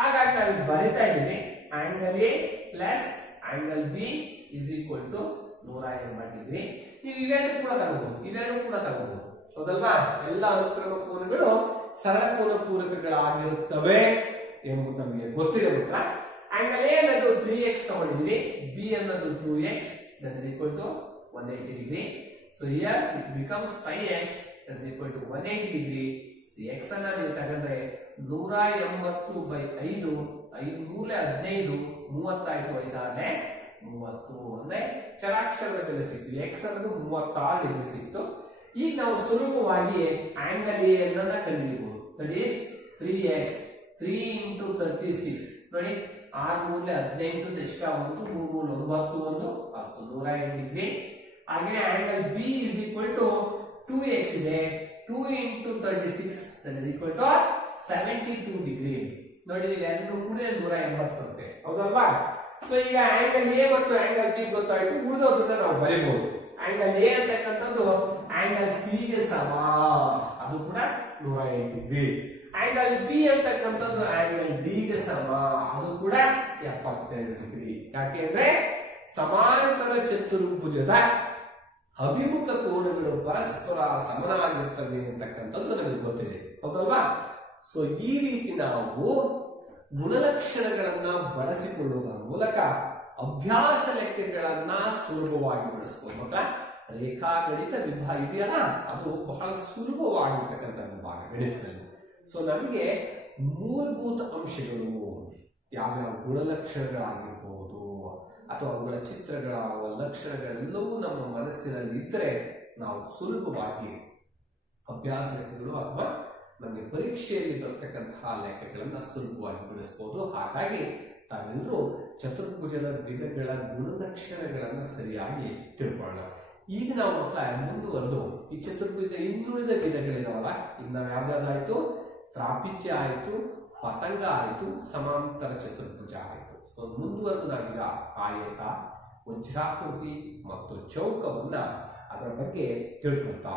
ಹಾಗಾಗಿ ನಾವು ಬರಿತಾ ಇದ್ದೀವಿ angle A plus angle B is equal to 180 degree. ನೀವು ಇವೆರಡು ಕೂಡ ತಗೋಬಹುದು, ಹೌದಲ್ವಾ? ಎಲ್ಲ ಅನುಕ್ರಮ ಕೋನಗಳು ಸರಳ ಕೋನ ಪೂರಕಗಳಾಗಿರುತ್ತವೆ ಎಂಬುದು ನಮಗೆ ಗೊತ್ತಿದೆ. ಆಂಗಲ್ A ಅನ್ನೋದು 3x ತಗೊಂಡಿದ್ವಿ, B ಅನ್ನೋದು 2x, that is equal to 180 degree. So here it becomes 5x, that is equal to 180 degree. x ಅನ್ನ ನೀವು ತಗೊಂಡ್ರೆ 180/5, 5 ಮೂಲೆ 15, 30 ಆಯ್ತು, 5 ಆದ್ರೆ 30 ಅಂದ್ರೆ ಚರಾಕ್ಷರದ ಬೆಲೆ ಸಿಕ್ತು. x ಅನ್ನೋದು 36 ಡಿಗ್ರಿ ಸಿಕ್ತು. ಈಗ ನಾವು ಸುಲಭವಾಗಿ ಆಂಗಲ್ A ಅನ್ನ ಕಂಡುಹಿಡಿಯಬಹುದು. ದಟ್ ಈಸ್ 3x, 3 into 36 ನೋಡಿ, 6 ಮೂಲೆ 18 ದಶಕ 1, 3 ಮೂಲೆ 9, 1 180 ಡಿಗ್ರಿ. ಹಾಗೆ angle B is equal to 2x ಇದೆ, 2 into 36 that is equal to 72 degree. ನೋಡಿ, ಇವೆರಡೂ ಕೂಡ 180 ಬರುತ್ತೆ, ಹೌದಲ್ವಾ? ಸೊ ಈಗ ಆಂಗಲ್ A ಮತ್ತು ಆಂಗಲ್ B ಗೊತ್ತಾಯ್ತು, ಉಳಿದೋದನ್ನ ನಾವು ಬರೀಬಹುದು. ಆಂಗಲ್ A ಅಂತಕ್ಕಂಥದ್ದು ಆಂಗಲ್ C ಗೆ ಸಮ, ಅದು ಕೂಡ 180 ಡಿಗ್ರಿ. ಆಂಗಲ್ B ಅಂತಕ್ಕಂಥದ್ದು ಆಂಗಲ್ D ಗೆ ಸಮ, ಅದು ಕೂಡ 72 ಡಿಗ್ರಿ. ಯಾಕೆಂದ್ರೆ ಸಮಾಂತರ ಚತುರ್ಭುಜದ ಅಭಿಮುಖ ಕೋನಗಳು ಪರಸ್ಪರ ಸಮನಾಗಿರುತ್ತವೆ ಅಂತಕ್ಕಂಥದ್ದು ನಮಗೆ ಗೊತ್ತಿದೆ, ಹೌದಲ್ವಾ? ಸೊ ಈ ರೀತಿ ನಾವು ಗುಣಲಕ್ಷಣಗಳನ್ನ ಬಳಸಿಕೊಳ್ಳುವುದರ ಮೂಲಕ ಅಭ್ಯಾಸ ಲೆಕ್ಕಗಳನ್ನ ಸುಲಭವಾಗಿ ಬಳಸ್ಕೊಂಡು ರೇಖಾಗಣಿತ ವಿಭಾಗ ಇದೆಯಲ್ಲ, ಅದು ಬಹಳ ಸುಲಭವಾಗಿರ್ತಕ್ಕಂಥ ವಿಭಾಗ ಗಣಿತದಲ್ಲಿ. ಸೊ ನಮಗೆ ಮೂಲಭೂತ ಅಂಶಗಳು ಯಾವ್ಯಾವ ಗುಣಲಕ್ಷಣಗಳಾಗಿರ್ಬೋದು ಅಥವಾ ಅವುಗಳ ಚಿತ್ರಗಳ ಲಕ್ಷಣಗಳೆಲ್ಲವೂ ನಮ್ಮ ಮನಸ್ಸಿನಲ್ಲಿ ಇದ್ದರೆ ನಾವು ಸುಲಭವಾಗಿ ಅಭ್ಯಾಸ ಲೆಕ್ಕಗಳು ಅಥವಾ ನಮಗೆ ಪರೀಕ್ಷೆಯಲ್ಲಿ ಬರ್ತಕ್ಕಂತಹ ಲೆಕ್ಕಗಳನ್ನ ಸುಲಭವಾಗಿ ಬಿಡಿಸಬಹುದು. ಹಾಗಾಗಿ ತಾವೆಲ್ಲರೂ ಚತುರ್ಭುಜದ ವಿಧಗಳ ಗುಣಲಕ್ಷಣಗಳನ್ನ ಸರಿಯಾಗಿ ತಿಳ್ಕೊಳ್ಳೋಣ. ಈಗ ನಾವು ಮುಂದುವರೆದು ಈ ಚತುರ್ಭುಜದ ಇನ್ನುಳಿದ ವಿಧಗಳಿದಾವಲ್ಲ, ಈಗ ನಾವು ಯಾವ್ದಾಯ್ತು, ತ್ರಾಪಿಜ್ಯ ಆಯ್ತು, ಪತಂಗ ಆಯ್ತು, ಸಮಾಂತರ ಚತುರ್ಭುಜ ಆಯ್ತು. ಸೊ ಮುಂದುವರೆದು ನಾವೀಗ ಆಯತ, ವಜ್ರಾಕೃತಿ ಮತ್ತು ಚೌಕವನ್ನ ಅದರ ಬಗ್ಗೆ ತಿಳ್ಕೊಳ್ತಾ